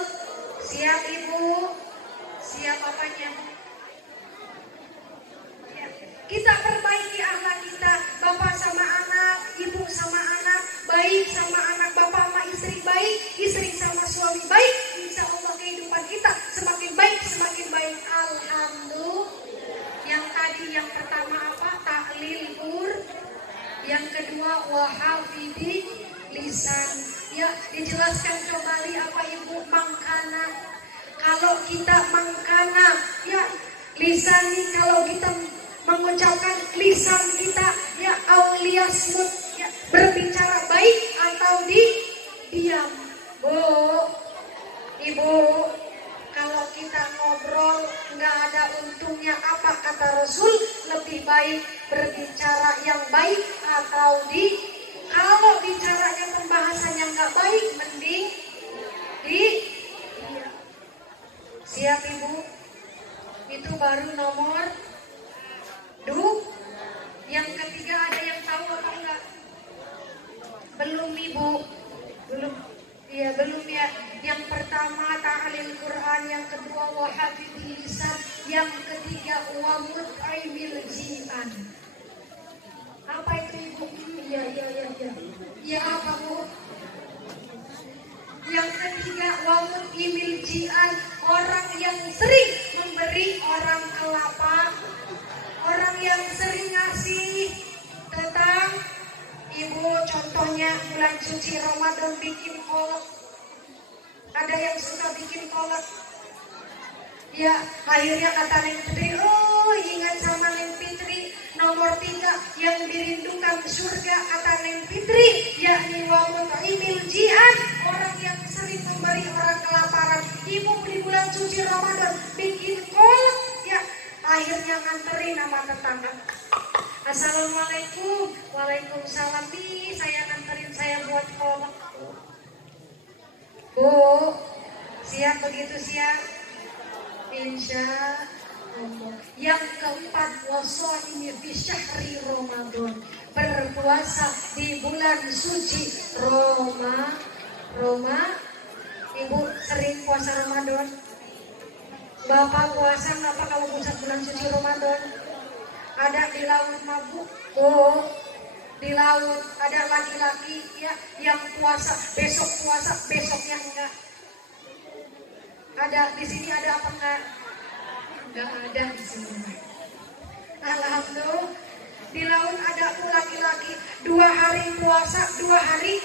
Siap Ibu? Siap apanya? Kita perbaiki akhlak kita, bapak sama anak, ibu sama anak, baik sama anak wa hafidhi lisan. Ya, dijelaskan kembali apa Ibu mangkana. Kalau kita mangkana, ya lisani, kalau kita mengucapkan lisan kita ya auliasmut, ya berbicara baik atau diam. Bu, Ibu, kalau kita ngobrol nggak ada untungnya, apa kata Rasul? Lebih baik berbicara yang baik atau kalau bicaranya pembahasan yang nggak baik, mending diam. Siap Ibu? Itu baru nomor 2. Yang ketiga ada yang tahu apa enggak? Belum Ibu? Belum. Iya belum ya. Yang pertama ta'lil Quran, yang kedua wa hafidhi lisan, yang ketiga wa mut'imil ji'an. Apa itu Ibu? Iya. Iya apa Bu? Yang ketiga wa mut'imil ji'an, orang yang sering memberi orang kelapa, orang yang sering ngasih. Tentang Ibu contohnya bulan suci Ramadan bikin kolak. Ada yang suka bikin kolak. Ya, akhirnya kata Neng Fitri, oh ingat sama Neng Fitri, nomor 3 yang dirindukan surga kata Neng Fitri, yakni wa mut'imil ji'an, orang yang sering memberi orang kelaparan. Ibu di bulan suci Ramadan bikin kolak, ya akhirnya nganterin sama tetangga. Assalamualaikum, waalaikumsalam nih, saya nganterin, saya buat kolak. Bu, siap begitu siap? Insya Allah. Yang keempat, wassaimi fi syahri Ramadan, berpuasa di bulan suci Roma. Ibu sering puasa Ramadan? Bapak puasa ngapa kalau bulan suci Ramadan? Ada di laut mabuk? Oh, di laut ada laki-laki ya yang puasa, besok puasa, besoknya enggak. Ada di sini, ada apa enggak? Enggak ada di sini. Alhamdulillah. Di laut ada laki-laki 2 hari puasa, 2 hari,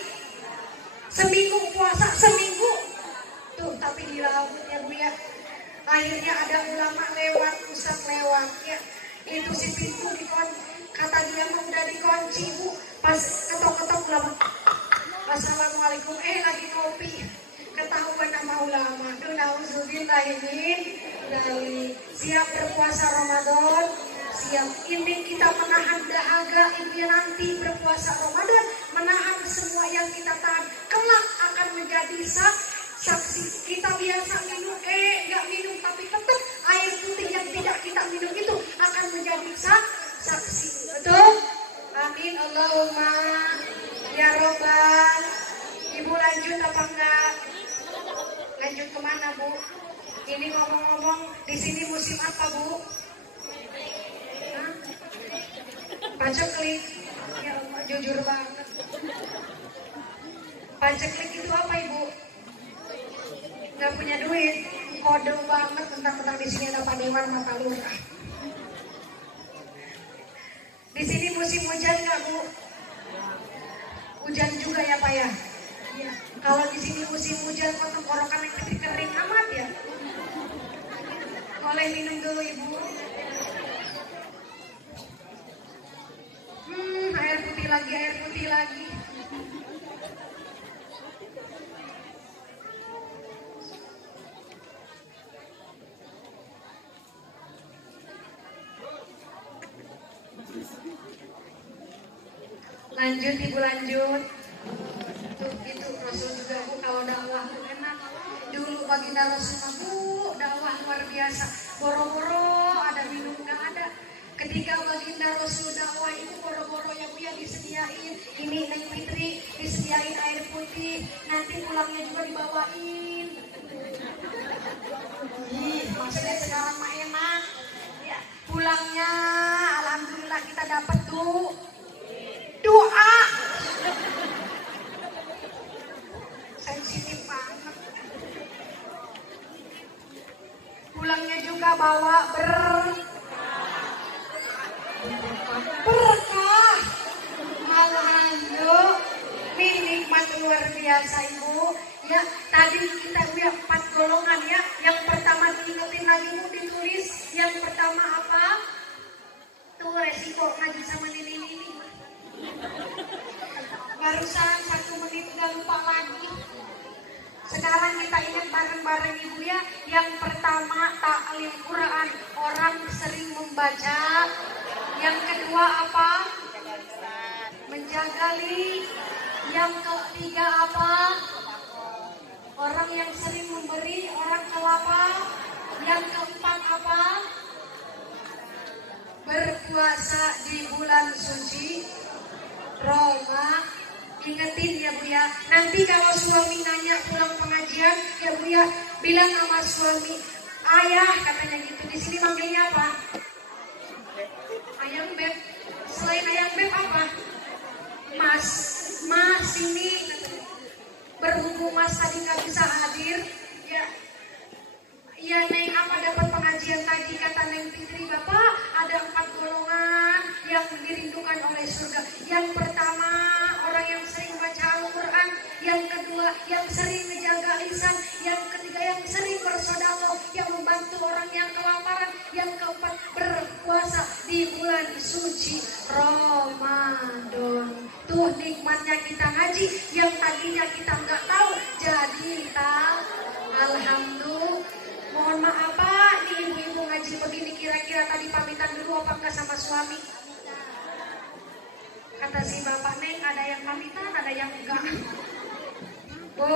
seminggu puasa, seminggu. Tuh, tapi di laut ya Bu ya. Akhirnya ada ulama lewat, ustaz lewat ya. Itu si pintu kata dia mah udah dikunci Bu. Pas ketok-ketok ulama. Assalamualaikum, lagi ngopi. Ketahuan nama ulama. Nauzubillahimin dari siap berpuasa Ramadan. Siap ini kita menahan dahaga, ini nanti berpuasa Ramadan, menahan semua yang kita tahan. Kelak akan menjadi saksi. Kita biasa minum, nggak minum, tapi tetap air putih yang tidak kita minum itu akan menjadi saksi. Betul? Amin Allahumma ya Robbal. Ibu lanjut apa enggak? Lanjut kemana Bu? Ini ngomong-ngomong di sini musim apa Bu? Paceklik. Ya Allah, jujur banget. Paceklik itu apa Ibu? Gak punya duit. Kode banget tentang di sini ada Pak Dewan Mata Lurah. Di sini musim hujan nggak Bu? Hujan juga ya Pak ya? Ya. Kalau di sini musim hujan, kok tenggorokan yang kering amat ya? Boleh minum dulu Ibu. Air putih lagi, air putih lagi. Lanjut Ibu, lanjut. Tuh itu Rasul juga Bu, kalau dakwah tuh enak. Dulu baginda Rasul Bu, dakwah luar biasa. Boro-boro ada minum nggak ada. Ketika baginda Rasul dakwah itu boro-boro ya Bu ya disediain. Ini Neng Fitri disediain air putih. Nanti pulangnya juga dibawain. Maksudnya sekarang mah enak. Ya, pulangnya alhamdulillah kita dapat tuh doa. Sensitif banget. Pulangnya juga bawa berkah. Alhamdulillah. itu luar biasa Ibu. Ya, tadi kita lihat 4 golongan ya. Yang pertama diingetin lagi Bu, ditulis. Yang pertama apa? Tuh resiko ngaji sama nini-nini. Barusan 1 menit udah lupa lagi. Sekarang kita ingat bareng-bareng Ibu ya. Yang pertama ta'lim Quran, orang sering membaca. Yang kedua apa? Menjaga li. Yang ketiga apa? Orang yang sering memberi, orang kelapa. Yang keempat apa? Berpuasa di bulan suci Roma. Ingetin ya Bu ya. Nanti kalau suami nanya pulang pengajian, ya Bu ya, bilang sama suami, ayah katanya gitu. Di sini manggilnya apa? Ayang beb. Selain ayang beb apa? Mas. Mas sini. Berhubung Mas tadi nggak bisa hadir, ya. Ya Neng apa dapat pengajian tadi kata Neng Fitri, Bapak ada 4 golongan yang dirindukan oleh surga. Yang pertama orang yang sering baca Al-Quran, yang kedua yang sering menjaga lisan, yang ketiga yang sering bersedekah, yang membantu orang yang kelaparan, yang keempat berpuasa di bulan suci Ramadan. Tuh nikmatnya kita ngaji, yang tadinya kita nggak tahu jadi tahu. Alhamdulillah. Mohon maaf Pak, ini ibu-ibu ngaji begini kira-kira tadi pamitan dulu apa enggak sama suami? Kata si bapak Neng ada yang pamitan, ada yang enggak. Bu,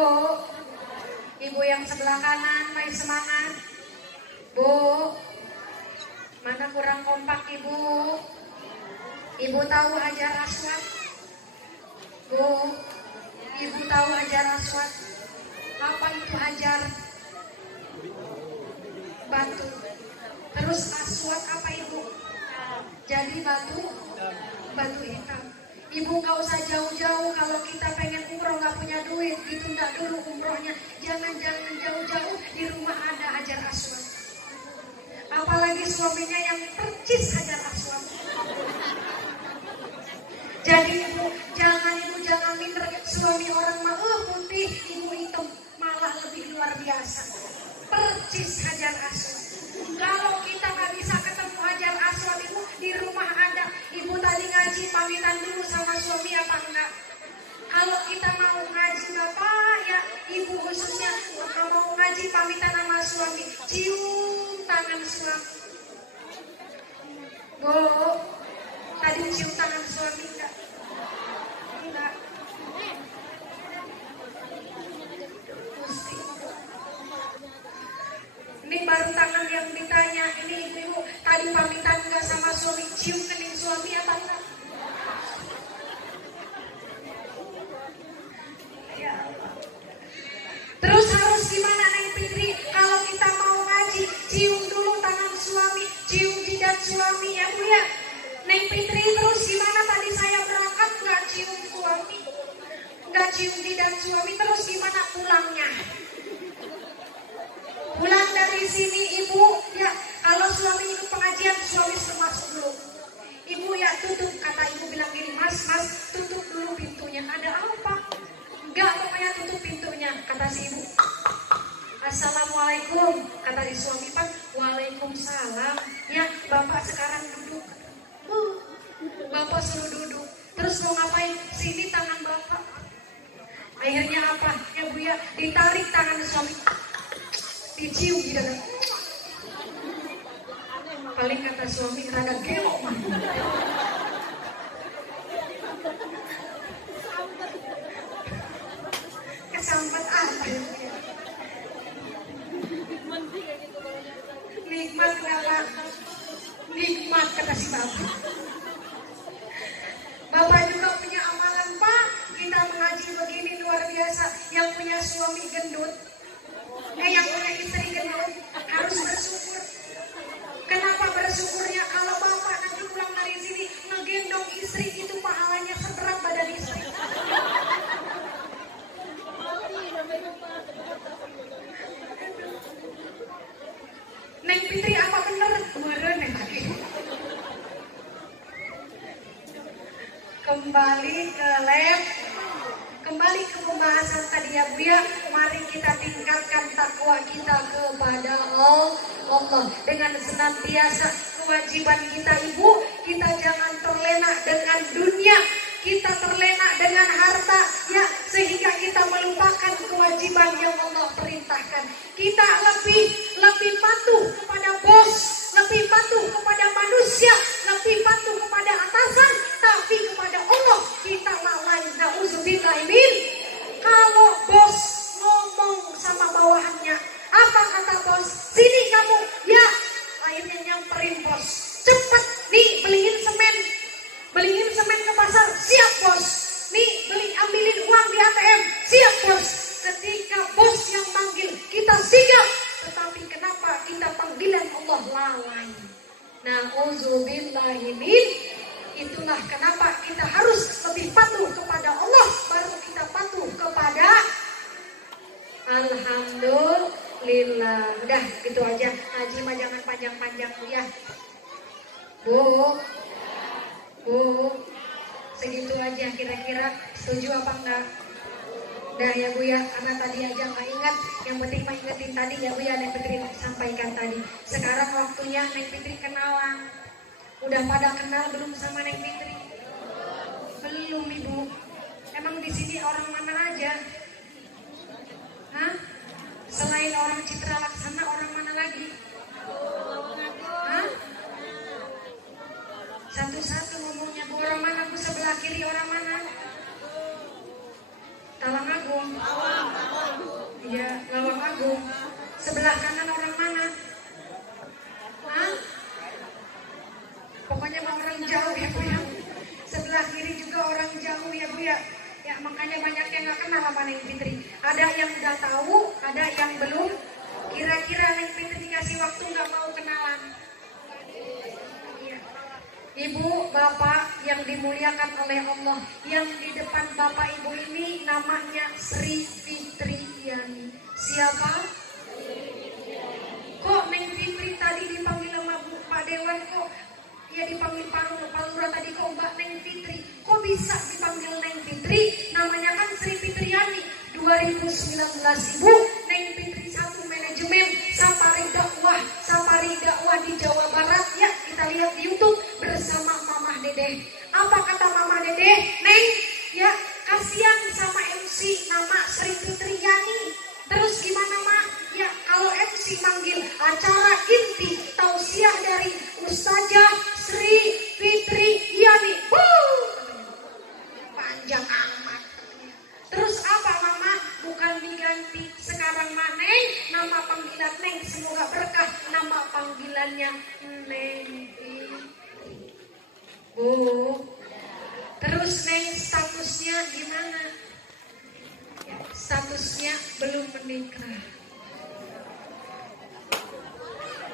ibu yang sebelah kanan, main semangat. Bu, mana kurang kompak ibu? Ibu tahu Hajar Aswad? Bu, ibu tahu Hajar Aswad? Apa itu Hajar? Batu. Terus aswad apa ibu? Jadi batu hitam. Ibu gak usah jauh-jauh kalau kita pengen umroh gak punya duit, ditunda dulu umrohnya. Jangan jauh-jauh, di rumah ada Hajar Aswad. Apalagi suaminya yang percis Hajar Aswad. Jadi ibu jangan minder suami orang mah putih, ibu hitam, malah lebih luar biasa. Percis Hajar Aswad. Kalau kita nggak bisa ketemu Hajar Aswad ibu, di rumah ada. Ibu tadi ngaji pamitan dulu sama suami apa enggak? Kalau kita mau ngaji bapak ya, ibu khususnya mau ngaji pamitan sama suami, cium tangan suami. Bu, tadi cium tangan suami enggak? Enggak. Ini baru tangan yang ditanya, ini ibu tadi pamitan enggak sama suami, cium kening suami apa enggak? Ya. Terus harus gimana Neng Fitri? Kalau kita mau ngaji, cium dulu tangan suami, cium jidat suami ya Bu ya. Neng Fitri terus gimana tadi saya berangkat enggak cium suami, enggak cium jidat suami, terus gimana pulangnya? Pulang dari sini ibu, ya kalau suami ikut pengajian, suami masuk dulu. Ibu ya tutup, kata ibu bilang gini, mas tutup dulu pintunya. Ada apa? Enggak, pokoknya tutup pintunya. Kata si ibu, Assalamualaikum. Kata si suami Pak, Waalaikumsalam. Ya bapak sekarang duduk. Bapak suruh duduk. Terus mau ngapain? Sini tangan bapak. Akhirnya apa? Ya bu ya, ditarik tangan suami. Dicium di dalam. Paling kata suami rada gelok. Kesampat apa ya? Nikmat kenapa? Nikmat kata si bapak. Bapak juga punya amalan Pak. Kita mengaji begini luar biasa. Yang punya suami gendut, yang punya istri gendut harus bersyukur. Kenapa bersyukurnya? Kalau bapak nanti pulang dari sini ngegendong istri, itu pahalanya seberat badan istri. Neng Fitri apa bener? Meren Neng Fitri. Kembali Kembali ke pembahasan tadi ya Bu ya, mari kita tingkatkan takwa kita kepada Allah dengan senantiasa kewajiban kita Ibu, kita jangan terlena dengan dunia, kita terlena dengan harta ya, sehingga kita melupakan kewajiban yang Allah perintahkan. Kita lebih patuh kepada bos, lebih patuh kepada manusia, lebih patuh kepada atasan, tapi kepada Allah kita lalai. Nauzubillah min. Kalau bos ngomong sama bawahannya, apa kata bos? Sini kamu, ya. Akhirnya nyamperin bos. Cepet nih beliin semen ke pasar. Siap bos. Nih ambilin uang di ATM. Siap bos. Ketika bos yang manggil kita sigap, tetapi kenapa kita panggilan Allah lalai? Nauzubillahi min. Itulah kenapa kita harus lebih patuh kepada Allah, baru kita patuh kepada Alhamdulillah. Udah gitu aja. Haji mah jangan panjang-panjang ya. Bu, segitu aja kira-kira. Setuju apa enggak? Dah ya Bu ya, karena tadi aja nggak ingat. Yang penting mah ingetin tadi ya Bu ya, Neng Fitri sampaikan tadi. Sekarang waktunya Neng Fitri kenalan. Udah pada kenal belum sama Neng Fitri? Belum Ibu. Emang di sini orang mana aja? Hah? Selain orang Citra Laksana, orang mana lagi? Hah? Satu-satu ngomongnya Bu. Orang mana Bu? Sebelah kiri orang mana? Talang Agung. Iya, Lawang Agung. Sebelah kanan orang mana? Hah? Pokoknya mau orang jauh ya Bu ya. Sebelah kiri juga orang jauh ya Bu ya. Ya makanya banyak yang gak kenal sama Neng Fitri. Ada yang udah tahu, ada yang belum. Kira-kira Neng Fitri dikasih waktu gak mau kenalan. Ibu, Bapak yang dimuliakan oleh Allah, yang di depan Bapak Ibu ini namanya Sri Fitriani. Siapa? Kok Neng Fitri tadi dipanggil sama Pak Dewan, kok ya dipanggil Pak Lurah tadi, kok Mbak Neng Fitri? Kok bisa dipanggil Neng Fitri? Namanya kan Sri Fitriani. 2019 Ibu, Neng Fitri satu manajemen Safari Dakwah di Jawa Barat ya, kita lihat di YouTube bersama Mamah Dedeh. Apa kata Mamah Dedeh? Neng, ya kasihan sama MC nama Sri Fitriani. Terus gimana Mak? Ya kalau MC manggil acara inti tausiah dari Ustazah Sri Fitriani. Panjang amat. Terus apa Mama? Bukan diganti. Sekarang Neng, nama panggilan Neng semoga berkah. Nama panggilannya Neng Fitri. Bu. Terus Neng statusnya gimana? Ya, statusnya belum menikah.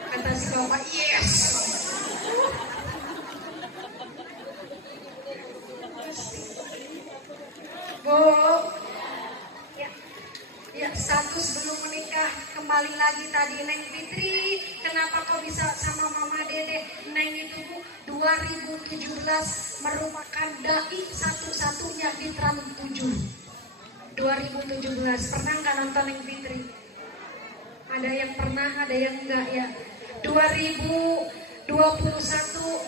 Kata si Bapak, yes. Bu, ya status belum menikah. Kembali lagi tadi Neng Fitri, kenapa kau bisa sama Mama Dede? Neng itu Bu, 2017 merupakan dai satu-satunya di Trans 7. 2017 pernah nggak nonton Neng Fitri? Ada yang pernah, ada yang enggak ya. 2021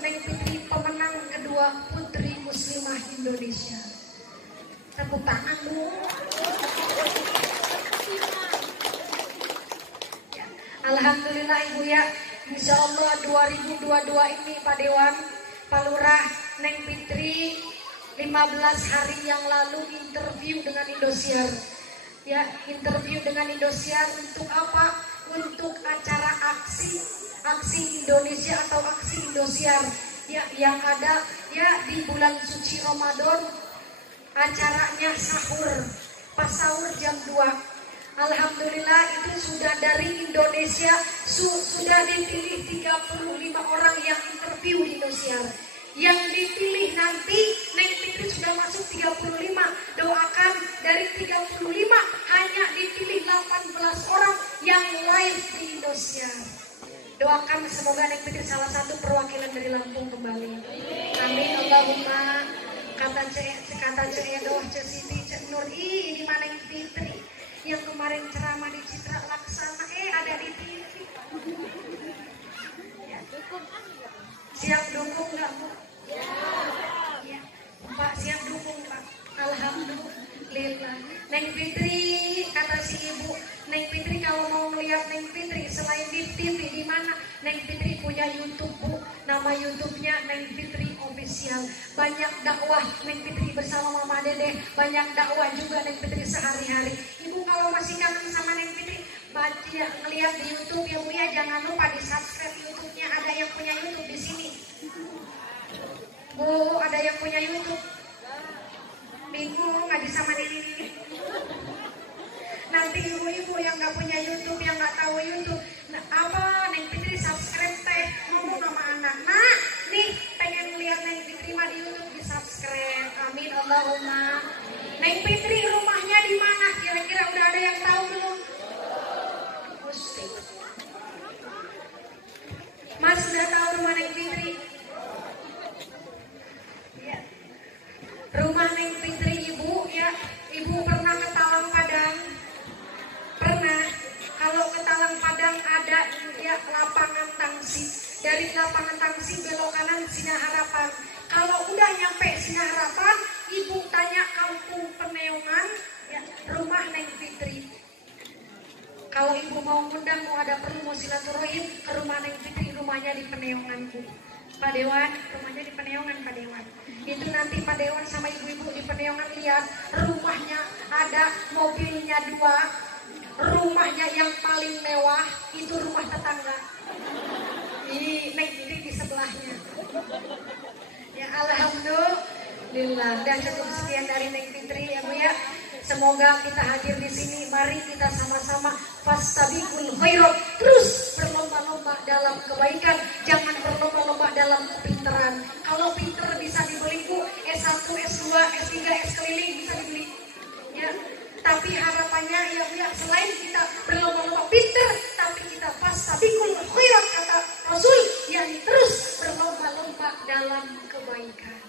Neng Fitri pemenang kedua Putri Muslimah Indonesia. Tepuk tangan Bu. Ya, alhamdulillah Ibu ya. Insya Allah 2022 ini Pak Dewan, Pak Lurah, Neng Fitri 15 hari yang lalu interview dengan Indosiar. Ya, interview dengan Indosiar untuk apa? Untuk acara aksi Indonesia atau aksi Indosiar. Ya, yang ada ya di bulan suci Ramadan. Acaranya sahur, pas sahur jam 2. Alhamdulillah itu sudah dari Indonesia sudah dipilih 35 orang yang interview di Indosiar. Yang dipilih nanti Neng Fitri sudah masuk 35. Doakan dari 35 hanya dipilih 18 orang yang live di Indosiar. Doakan semoga Neng Fitri salah satu perwakilan dari Lampung kembali. Amin Allahumma. Kata Ce Edoh, Ce Siti, Ce Nur, ini mana yang Fitri yang kemarin ceramah di Citra Laksana, ada di TV. Ya. Siap dukung nggak Bu? Ya. Pak siap dukung Pak. Alhamdulillah. Neng Fitri, kata si ibu, Neng Fitri kalau mau melihat Neng Fitri selain di TV di mana? Neng Fitri punya YouTube Bu, nama YouTube-nya Neng Fitri Official. Banyak dakwah Neng Fitri bersama Mama Dede, banyak dakwah juga Neng Fitri sehari-hari. Ibu kalau masih kangen sama Neng Fitri, baca ngelihat di YouTube ya Bu ya, jangan lupa di subscribe YouTube-nya. Ada yang punya YouTube di sini. Bu, ada yang punya YouTube. Bingung nggak bisa mandiri. Nanti ibu-ibu yang nggak punya YouTube, yang nggak tahu YouTube, apa Neng Fitri subscribe teh, ngomong sama anak, nah nih pengen lihat Neng Fitri mah di YouTube, di subscribe. Amin Allahumma. Neng Fitri rumahnya di mana? Kira-kira udah ada yang tahu belum? Mesti. Mas sudah tahu rumah Neng Fitri? Ya. Rumah Neng Fitri ibu ya, ibu pernah ke Talang Padang? Pernah. Kalau ke Talang Padang ada ya lapangan tangsi. Dari lapangan tangsi belok kanan Sina Harapan. Kalau udah nyampe Sina Harapan, ibu tanya kampung Peneongan, ya, rumah Neng Fitri. Kalau ibu mau ngundang, mau ada perlu mau silaturahim ke rumah Neng Fitri, rumahnya di Peneongan Bu. Pak Dewan, rumahnya di Peneongan Pak Dewan. Itu nanti Pak Dewan sama ibu-ibu di Peneongan lihat rumahnya ada mobilnya 2, rumahnya yang paling mewah itu rumah tetangga. Neng Fitri di sebelahnya. Ya alhamdulillah. Dan cukup sekian dari Neng Fitri ya Bu ya. Semoga kita hadir di sini. Mari kita sama-sama fastabiqul khairat. Terus berlomba-lomba dalam kebaikan. Jangan berlomba-lomba dalam kepintaran. Kalau pinter bisa dibeli Bu, S1, S2, S3, S keliling bisa dibeli. Ya. Tapi harapannya ya Bu ya, selain kita berlomba-lomba pinter, tapi kita fastabiqul khairat kata Rasul, yakni terus berlomba-lomba dalam kebaikan.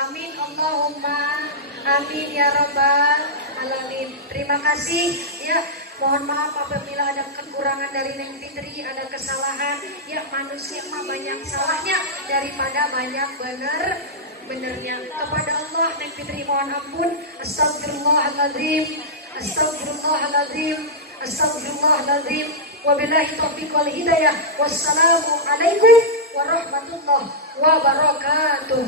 Amin Allahumma amin ya rabbal alamin. Terima kasih ya. Mohon maaf apabila ada kekurangan dari Neng Fitri, ada kesalahan. Ya manusia mah banyak salahnya daripada banyak benernya. Kepada Allah Neng Fitri mohon ampun. Astagfirullahaladzim. Astagfirullahaladzim. Astagfirullahaladzim. Wabillahi taufiq wal hidayah. Wassalamualaikum warahmatullahi wabarakatuh.